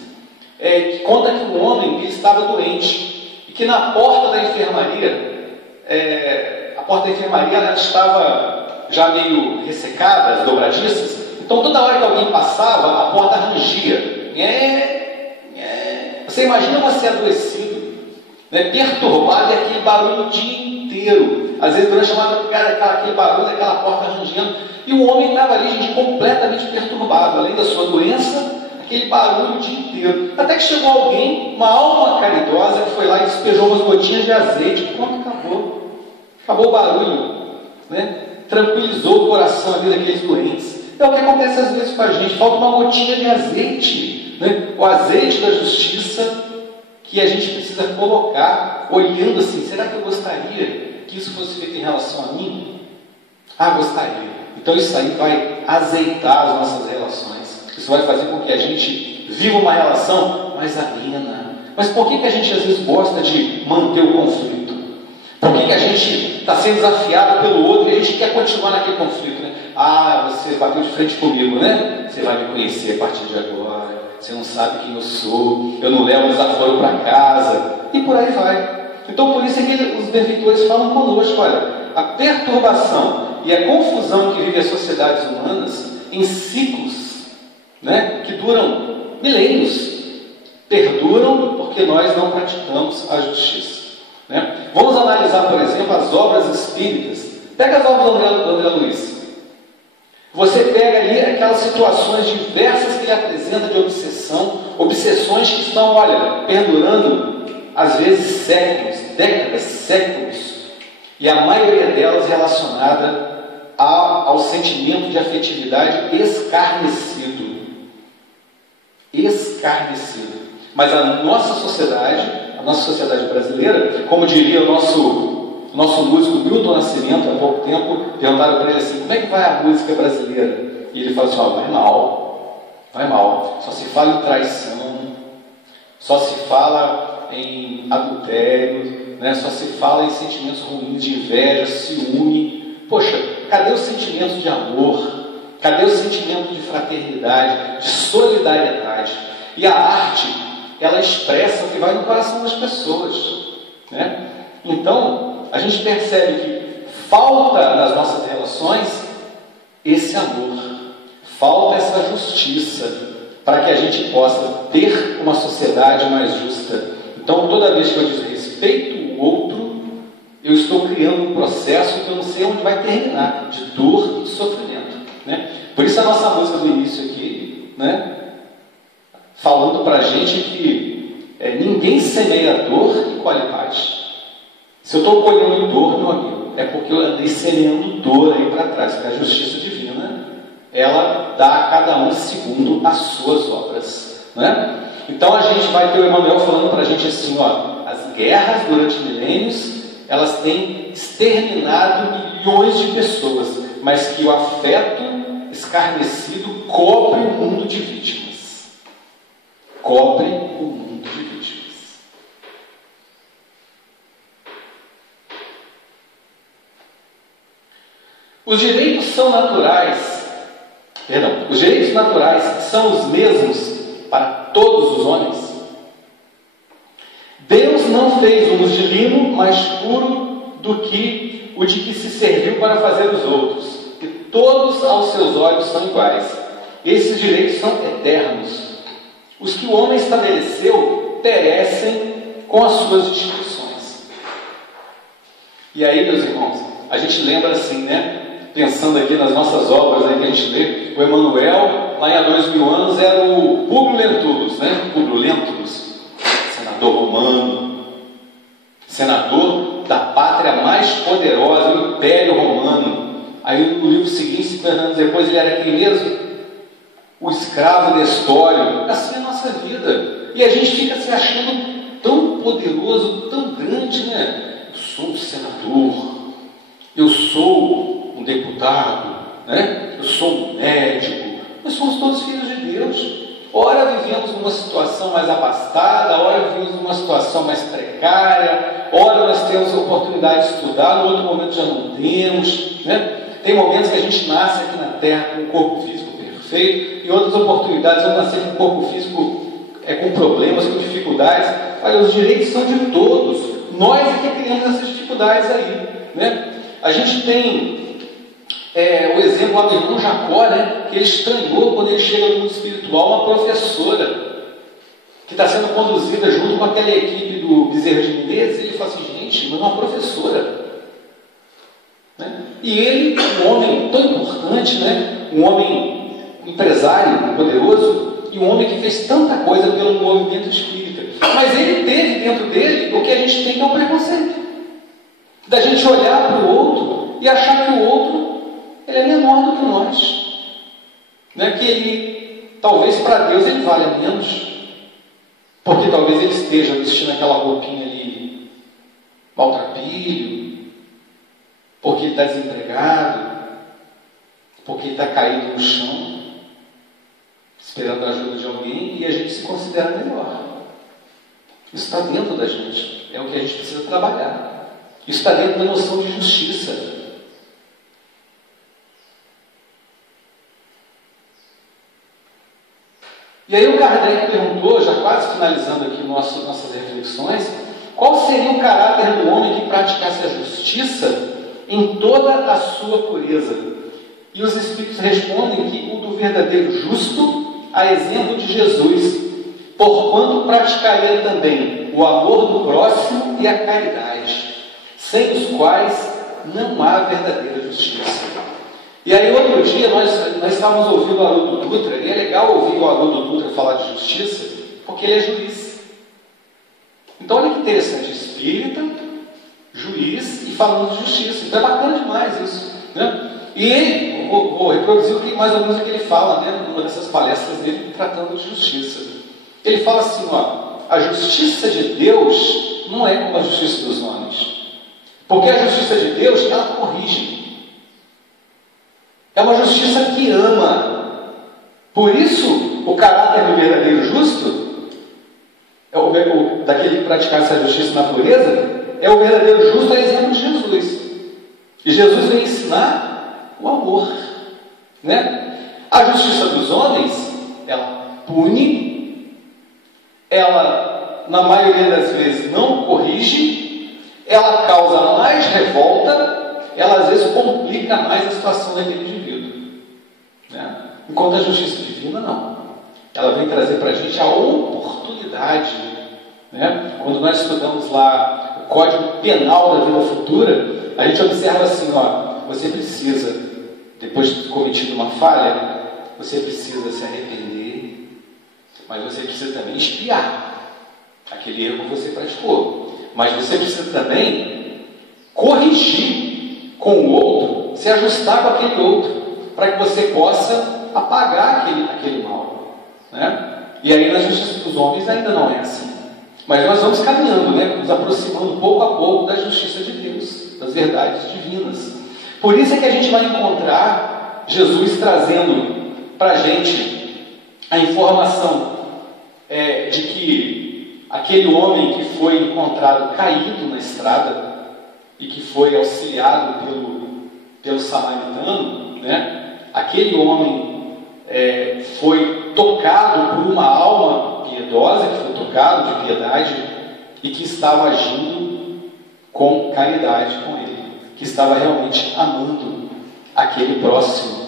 que conta que um homem ele estava doente e que na porta da enfermaria, a porta da enfermaria ela estava já meio ressecada, as dobradiças. Então toda hora que alguém passava, a porta rangia. Você imagina você adoecido, né, perturbado, e aquele barulho o dia inteiro. Às vezes durante a madrugada, aquele barulho, aquela porta rangendo. E o homem estava ali, gente, completamente perturbado. Além da sua doença, aquele barulho o dia inteiro. Até que chegou alguém, uma alma caridosa, que foi lá e despejou umas gotinhas de azeite. Pronto, acabou. Acabou o barulho, né? Tranquilizou o coração ali daqueles doentes. É o que acontece às vezes com a gente. Falta uma gotinha de azeite, né? O azeite da justiça que a gente precisa colocar, olhando assim, será que eu gostaria que isso fosse feito em relação a mim? Ah, gostaria. Então isso aí vai azeitar as nossas relações. Isso vai fazer com que a gente viva uma relação mais amena. Mas por que a gente às vezes gosta de manter o conflito? Por que a gente está sendo desafiado pelo outro e a gente quer continuar naquele conflito, né? Ah, você bateu de frente comigo, né? Você vai me conhecer a partir de agora. Você não sabe quem eu sou. Eu não levo desaforo para casa. E por aí vai. Então, por isso é que os benfeitores falam conosco, olha, a perturbação e a confusão que vive as sociedades humanas em ciclos, né, que duram milênios, perduram porque nós não praticamos a justiça, né? Vamos analisar, por exemplo, as obras espíritas. Pega as obras do André Luiz. Você pega ali aquelas situações diversas que ele apresenta de obsessões que estão, olha, perdurando às vezes séculos, décadas, séculos, e a maioria delas relacionada ao sentimento de afetividade escarnecido. Mas a nossa sociedade brasileira, como diria o nosso músico Milton Nascimento há pouco tempo, perguntaram para ele assim, como é que vai a música brasileira? E ele falou assim, vai mal, só se fala em traição, só se fala em adultério, né? Só se fala em sentimentos ruins de inveja, ciúme. Poxa, cadê o sentimento de amor? Cadê o sentimento de fraternidade, de solidariedade? E a arte, ela expressa o que vai no coração das pessoas, né? Então, a gente percebe que falta nas nossas relações esse amor, falta essa justiça, para que a gente possa ter uma sociedade mais justa. Então, toda vez que eu desrespeito o outro, eu estou criando um processo que eu não sei onde vai terminar, de dor e de sofrimento, né? Por isso a nossa música do início aqui, né, falando para a gente que ninguém semeia dor e colhe paz. Se eu estou colhendo dor, meu amigo, é porque eu andei semeando dor aí para trás, porque a justiça divina, ela dá a cada um segundo as suas obras, né? Então a gente vai ter o Emmanuel falando para a gente assim, ó, as guerras durante milênios, elas têm exterminado milhões de pessoas, mas que o afeto escarnecido cobre o mundo de vítimas. Cobre o mundo de vítimas. Os direitos são naturais, os direitos naturais são os mesmos para todos os homens. Deus não fez um de lino mais puro do que o de que se serviu para fazer os outros, que todos aos seus olhos são iguais. Esses direitos são eternos. Os que o homem estabeleceu perecem com as suas instituições. E aí, meus irmãos, a gente lembra assim, né? Pensando aqui nas nossas obras aí que a gente lê, o Emmanuel, lá em há 2000 anos, era o Publio Lentulus, né? Publio Lentulus, senador romano, senador da pátria mais poderosa, o Império Romano. Aí no livro seguinte, 50 anos depois, ele era quem mesmo? O escravo Nestório. Assim é a nossa vida. E a gente fica se achando tão poderoso, tão grande, né? Eu sou um senador, eu sou um deputado, né? Eu sou um médico. Nós somos todos filhos de Deus. Ora vivemos numa situação mais abastada, ora vivemos numa situação mais precária, ora nós temos a oportunidade de estudar, no outro momento já não temos, né? Tem momentos que a gente nasce aqui na Terra com um corpo físico perfeito, e outras oportunidades vão nascer com um corpo físico com problemas, com dificuldades. Olha, os direitos são de todos. Nós é que criamos essas dificuldades aí, né? A gente tem o exemplo lá do irmão Jacó, né? Que ele estranhou quando ele chega no mundo espiritual, uma professora que está sendo conduzida junto com aquela equipe do Bezerra de Menezes. Ele fala assim, gente, mas uma professora, né? E ele, um homem tão importante, né? Um homem empresário, poderoso, e um homem que fez tanta coisa pelo movimento espírita, mas ele teve dentro dele o que a gente tem, que é o preconceito, da gente olhar para o outro e achar que o outro ele é menor do que nós, né? Que ele, talvez para Deus ele valha menos, porque talvez ele esteja vestindo aquela roupinha ali maltrapilho, porque ele está desempregado, porque ele está caído no chão, esperando a ajuda de alguém, e a gente se considera melhor. Isso está dentro da gente, é o que a gente precisa trabalhar. Isso está dentro da noção de justiça. E aí o Kardec perguntou, já quase finalizando aqui nossas reflexões, qual seria o caráter do homem que praticasse a justiça em toda a sua pureza? E os Espíritos respondem que o do verdadeiro justo, a exemplo de Jesus, porquanto praticaria também o amor do próximo e a caridade, sem os quais não há verdadeira justiça. E aí outro dia nós estávamos ouvindo o Haroldo Dutra, e é legal ouvir o Haroldo Dutra falar de justiça, porque ele é juiz. Então olha que interessante, espírita, juiz e falando de justiça. Então é bacana demais isso, né? E ele, vou reproduzir mais ou menos o que ele fala, né, numa dessas palestras dele, tratando de justiça. Ele fala assim, ó, a justiça de Deus não é como a justiça dos homens. Porque a justiça de Deus, ela corrige. É uma justiça que ama. Por isso, o caráter do verdadeiro justo, daquele que praticar essa justiça na pureza, é o verdadeiro justo, a exemplo de Jesus. E Jesus vem ensinar o amor, né? A justiça dos homens, ela pune, ela, na maioria das vezes, não corrige, ela causa mais revolta, ela às vezes complica mais a situação daquele indivíduo, né? Enquanto a justiça divina, não. Ela vem trazer para a gente a oportunidade, né? Quando nós estudamos lá o Código Penal da Vida Futura, a gente observa assim, ó, você precisa, depois de ter cometido uma falha, você precisa se arrepender, mas você precisa também expiar aquele erro que você praticou. Mas você precisa também corrigir com o outro, se ajustar com aquele outro, para que você possa apagar aquele mal, né? E aí na justiça dos homens ainda não é assim. Mas nós vamos caminhando, né? Nos aproximando pouco a pouco da justiça de Deus, das verdades divinas. Por isso é que a gente vai encontrar Jesus trazendo para a gente a informação de que aquele homem que foi encontrado caído na estrada e que foi auxiliado pelo samaritano, né? Aquele homem foi tocado por uma alma piedosa, que foi tocado de piedade e que estava agindo com caridade com ele, que estava realmente amando aquele próximo,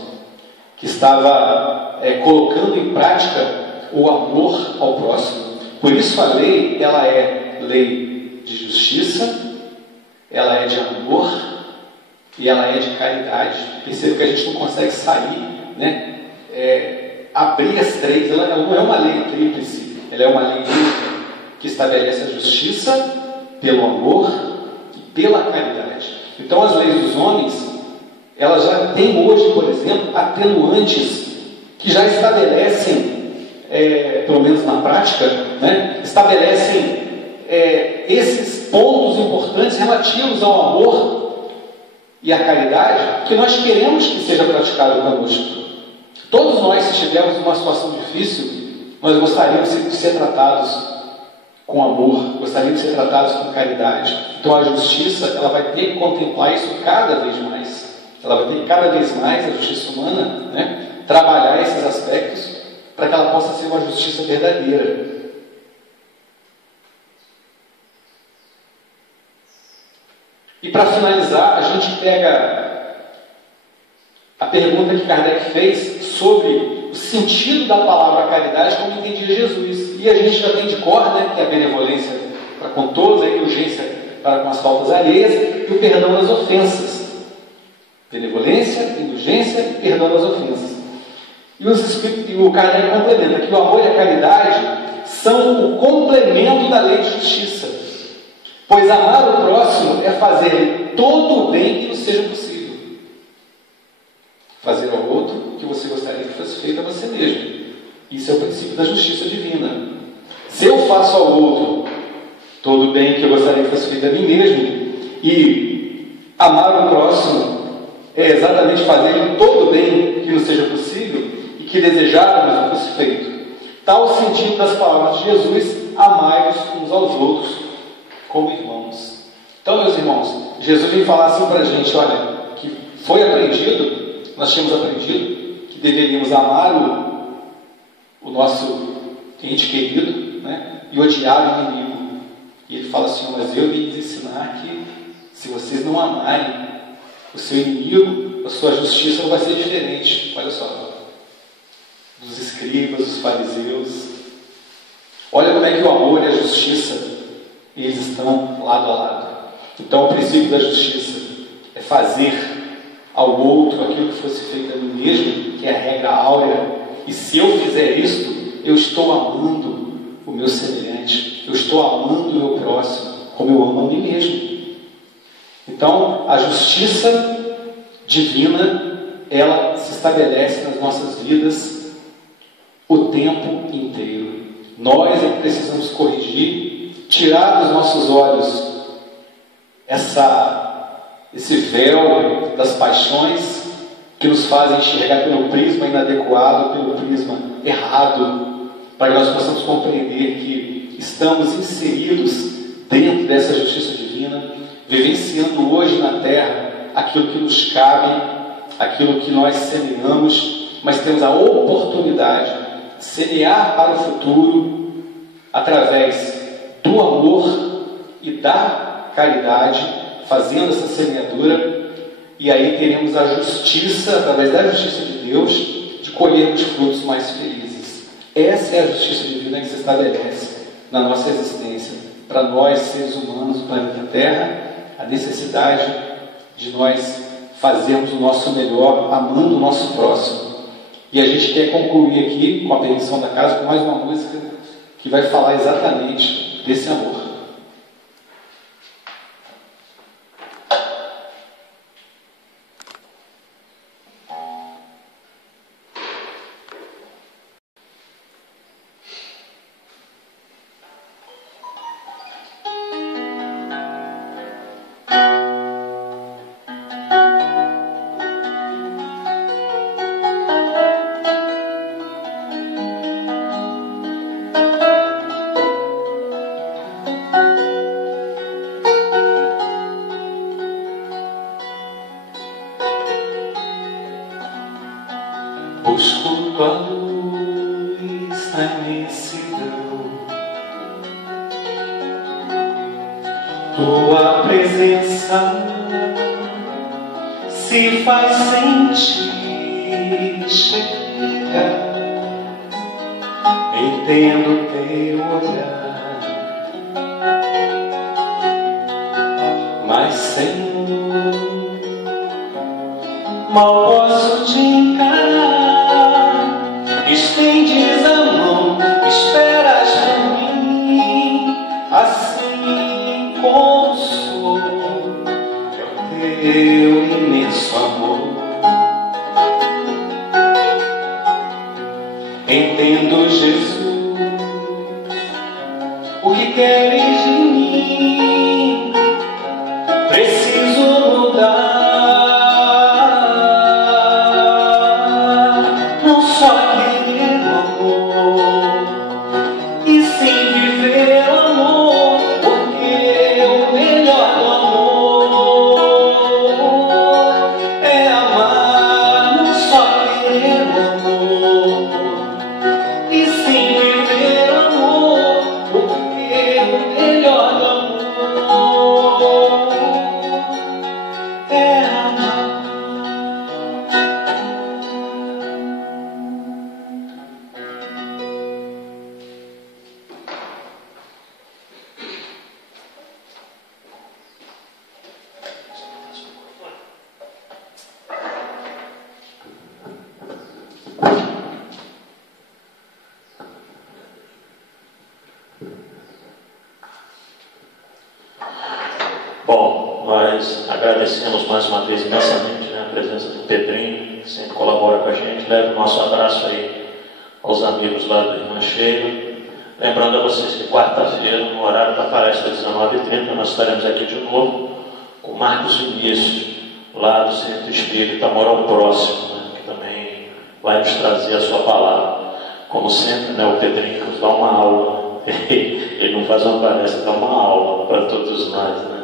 que estava colocando em prática o amor ao próximo. Por isso a lei, ela é lei de justiça, ela é de amor e ela é de caridade. Perceba que a gente não consegue sair, né? Abrir as três. Ela não é uma lei tríplice, ela é uma lei única que estabelece a justiça pelo amor e pela caridade. Então as leis dos homens, elas já têm hoje, por exemplo, atenuantes que já estabelecem, pelo menos na prática, né, estabelecem esses pontos importantes relativos ao amor e à caridade que nós queremos que seja praticado conosco. Todos nós, se estivermos numa situação difícil, nós gostaríamos de ser tratados com amor, gostaríamos de ser tratados com caridade. Então a justiça, ela vai ter que contemplar isso cada vez mais. Ela vai ter que cada vez mais, a justiça humana, né, trabalhar esses aspectos para que ela possa ser uma justiça verdadeira. E para finalizar, a gente pega a pergunta que Kardec fez sobre o sentido da palavra caridade como entendia Jesus. E a gente já tem de cor, né, que é a benevolência para com todos, a indulgência para com as faltas alheias e o perdão das ofensas. Benevolência, indulgência e perdão das ofensas. E o Kardec complementa que o amor e a caridade são o complemento da lei de justiça. Pois amar o próximo é fazer todo o bem que nos seja possível. Fazer ao outro o que você gostaria que fosse feito a você mesmo. Isso é o princípio da justiça divina. Se eu faço ao outro todo o bem que eu gostaria que fosse feito a mim mesmo, e amar o próximo é exatamente fazer todo o bem que nos seja possível e que desejávamos que fosse feito. Tal o sentido das palavras de Jesus: amai-vos uns aos outros como irmãos. Então, meus irmãos, Jesus vem falar assim para a gente: olha, que foi aprendido, nós tínhamos aprendido que deveríamos amar o nosso ente querido, né, e odiar o inimigo. E ele fala assim: mas eu vim lhes ensinar que se vocês não amarem o seu inimigo, a sua justiça não vai ser diferente. Olha só, dos escribas, dos fariseus. Olha como é que o amor e a justiça, eles estão lado a lado. Então o princípio da justiça é fazer ao outro aquilo que fosse feito a mim mesmo, que é a regra áurea. E se eu fizer isto, eu estou amando o meu semelhante, eu estou amando o meu próximo, como eu amo a mim mesmo. Então a justiça divina, ela se estabelece nas nossas vidas o tempo inteiro. Nós é que precisamos corrigir, tirar dos nossos olhos esse véu das paixões que nos fazem enxergar pelo prisma inadequado, pelo prisma errado, para que nós possamos compreender que estamos inseridos dentro dessa justiça divina, vivenciando hoje na terra aquilo que nos cabe, aquilo que nós semeamos, mas temos a oportunidade de semear para o futuro através do amor e da caridade, fazendo essa semeadura, e aí teremos a justiça, através da justiça de Deus, de colhermos frutos mais felizes. Essa é a justiça divina que se estabelece na nossa existência. Para nós, seres humanos do planeta Terra, a necessidade de nós fazermos o nosso melhor, amando o nosso próximo. E a gente quer concluir aqui, com a permissão da casa, com mais uma música que vai falar exatamente desse amor. essa imensidão. Tua presença se faz sentir, chega, entendo teu olhar, mas Senhor, mal posso te encarar. Estendes a mão, esperas por mim, assim como sou, é o teu imenso amor. Entendo, Jesus, o que queres de mim, preciso mudar. Bom, nós agradecemos mais uma vez imensamente, né, a presença do Pedrinho, que sempre colabora com a gente. Leve o nosso abraço aí aos amigos lá do Irmã Sheila. Lembrando a vocês que quarta-feira, no horário da palestra 19h30, nós estaremos aqui de novo com Marcos Vinícius, lá do Centro Espírita Amor ao Próximo, né, que também vai nos trazer a sua palavra. Como sempre, né, o Pedrinho nos dá uma aula. Ele não faz uma palestra, dá uma aula para todos nós, né?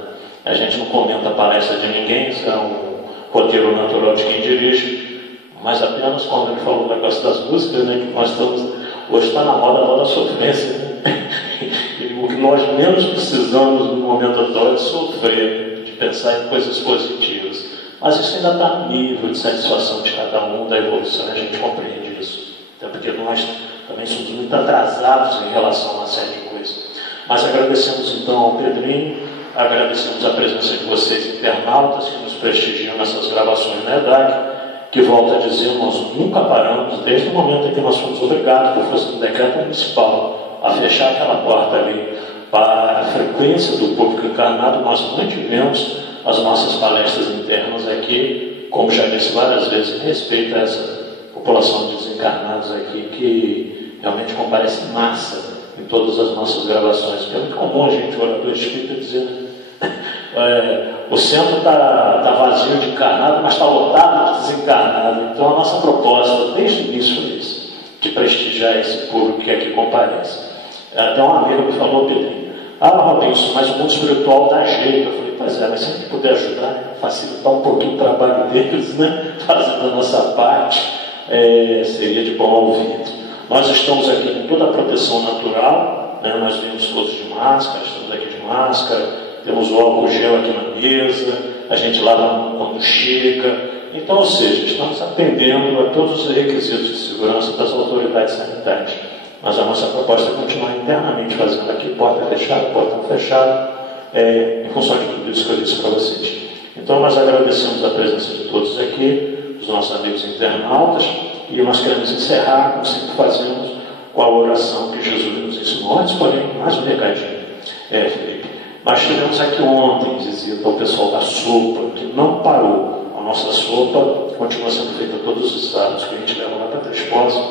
A gente não comenta a palestra de ninguém, isso é um roteiro natural de quem dirige, mas apenas quando ele falou o negócio das músicas, né, que nós estamos, hoje está na moda a moda da sofrência, né? E o que nós menos precisamos no momento atual é de sofrer, de pensar em coisas positivas. Mas isso ainda está no nível de satisfação de cada um, da evolução, a gente compreende isso. Até porque nós também somos muito atrasados em relação a uma série de coisas. Mas agradecemos então ao Pedrinho, agradecemos a presença de vocês internautas que nos prestigiam nessas gravações na EDAC, que, volto a dizer, nós nunca paramos, desde o momento em que nós fomos obrigados, por força do decreto municipal, a fechar aquela porta ali para a frequência do público encarnado. Nós mantivemos as nossas palestras internas aqui, como já disse várias vezes, em respeito a essa população de desencarnados aqui, que realmente comparece em massa em todas as nossas gravações. Porque é muito comum a gente, orador espírita, dizer o centro está vazio de encarnado, mas está lotado de desencarnado. Então a nossa proposta desde o início foi isso, de prestigiar esse público que aqui comparece. Até um amigo me falou, Pedrinho, Robinson, mas o mundo espiritual dá jeito. Eu falei, pois é, mas sempre que puder ajudar, facilitar um pouquinho o trabalho deles, né? Fazendo a nossa parte, seria de bom ouvido. Nós estamos aqui com toda a proteção natural, né? Nós viemos todos de máscara, estamos aqui de máscara, temos o álcool gel aqui na mesa, a gente lava a mão quando chega. Então, ou seja, estamos atendendo a todos os requisitos de segurança das autoridades sanitárias. Mas a nossa proposta é continuar internamente fazendo aqui, porta fechada, portão fechado, em função de tudo isso que eu disse para vocês. Então, nós agradecemos a presença de todos aqui, dos nossos amigos internautas, e nós queremos encerrar, como sempre fazemos, com a oração que Jesus nos ensinou. Antes, porém, mais um recadinho, Felipe. Nós tivemos aqui ontem visita ao pessoal da sopa, que não parou. A nossa sopa continua sendo feita todos os sábados, que a gente leva lá para Três Posas,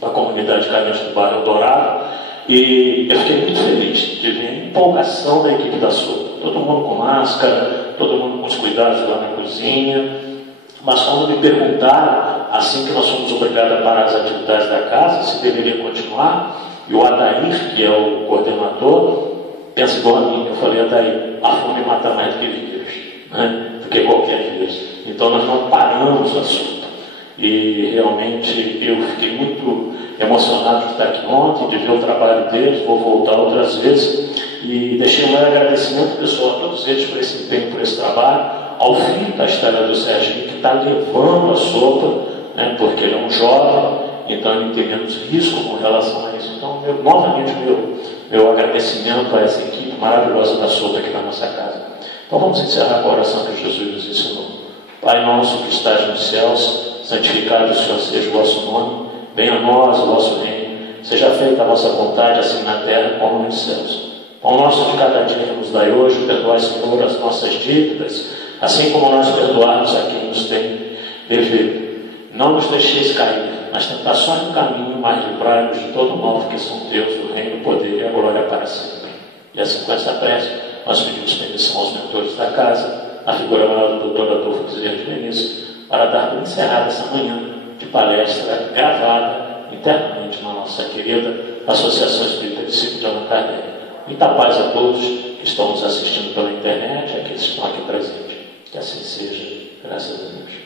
da comunidade carente do bairro Dourado. E eu fiquei muito feliz de ver a empolgação da equipe da sopa. Todo mundo com máscara, todo mundo com os cuidados lá na cozinha. Mas quando me perguntaram, assim que nós fomos obrigados a parar as atividades da casa, se deveria continuar, e o Adair, que é o coordenador, pensa igual a mim. Eu falei, Adair, a fome mata mais do que vírus, né? Do que qualquer vírus. Então nós não paramos a sopa. E realmente eu fiquei muito emocionado de estar aqui ontem, de ver o trabalho deles, vou voltar outras vezes, e deixei o meu agradecimento pessoal a todos eles por esse empenho, por esse trabalho, ao filho da história do Serginho, que está levando a sopa, né, porque ele é um jovem, então ele tem menos risco com relação a isso. Então, novamente, meu agradecimento a essa equipe maravilhosa da sopa aqui na nossa casa. Então, vamos encerrar com a oração que Jesus nos ensinou. Pai nosso que estás nos céus, santificado seja o vosso nome, venha a nós o vosso reino, seja feita a vossa vontade, assim na terra como nos céus. Pão nosso de cada dia nos dai hoje, perdoai, Senhor, as nossas dívidas, assim como nós perdoarmos a quem nos tem devido. Não nos deixeis cair nas tentações do caminho, mas livrai-nos de todo mal, porque são teus o reino, o poder e a glória para sempre. E assim com essa prece, nós pedimos permissão aos mentores da casa, a figura maior do doutor Adolfo Bezerra de Menezes, para dar por encerrada essa manhã de palestra gravada internamente na nossa querida Associação Espírita Discípulos de Allan Kardec. Muita paz a todos que estão nos assistindo pela internet, aqueles que estão aqui presentes. Que assim seja, graças a Deus.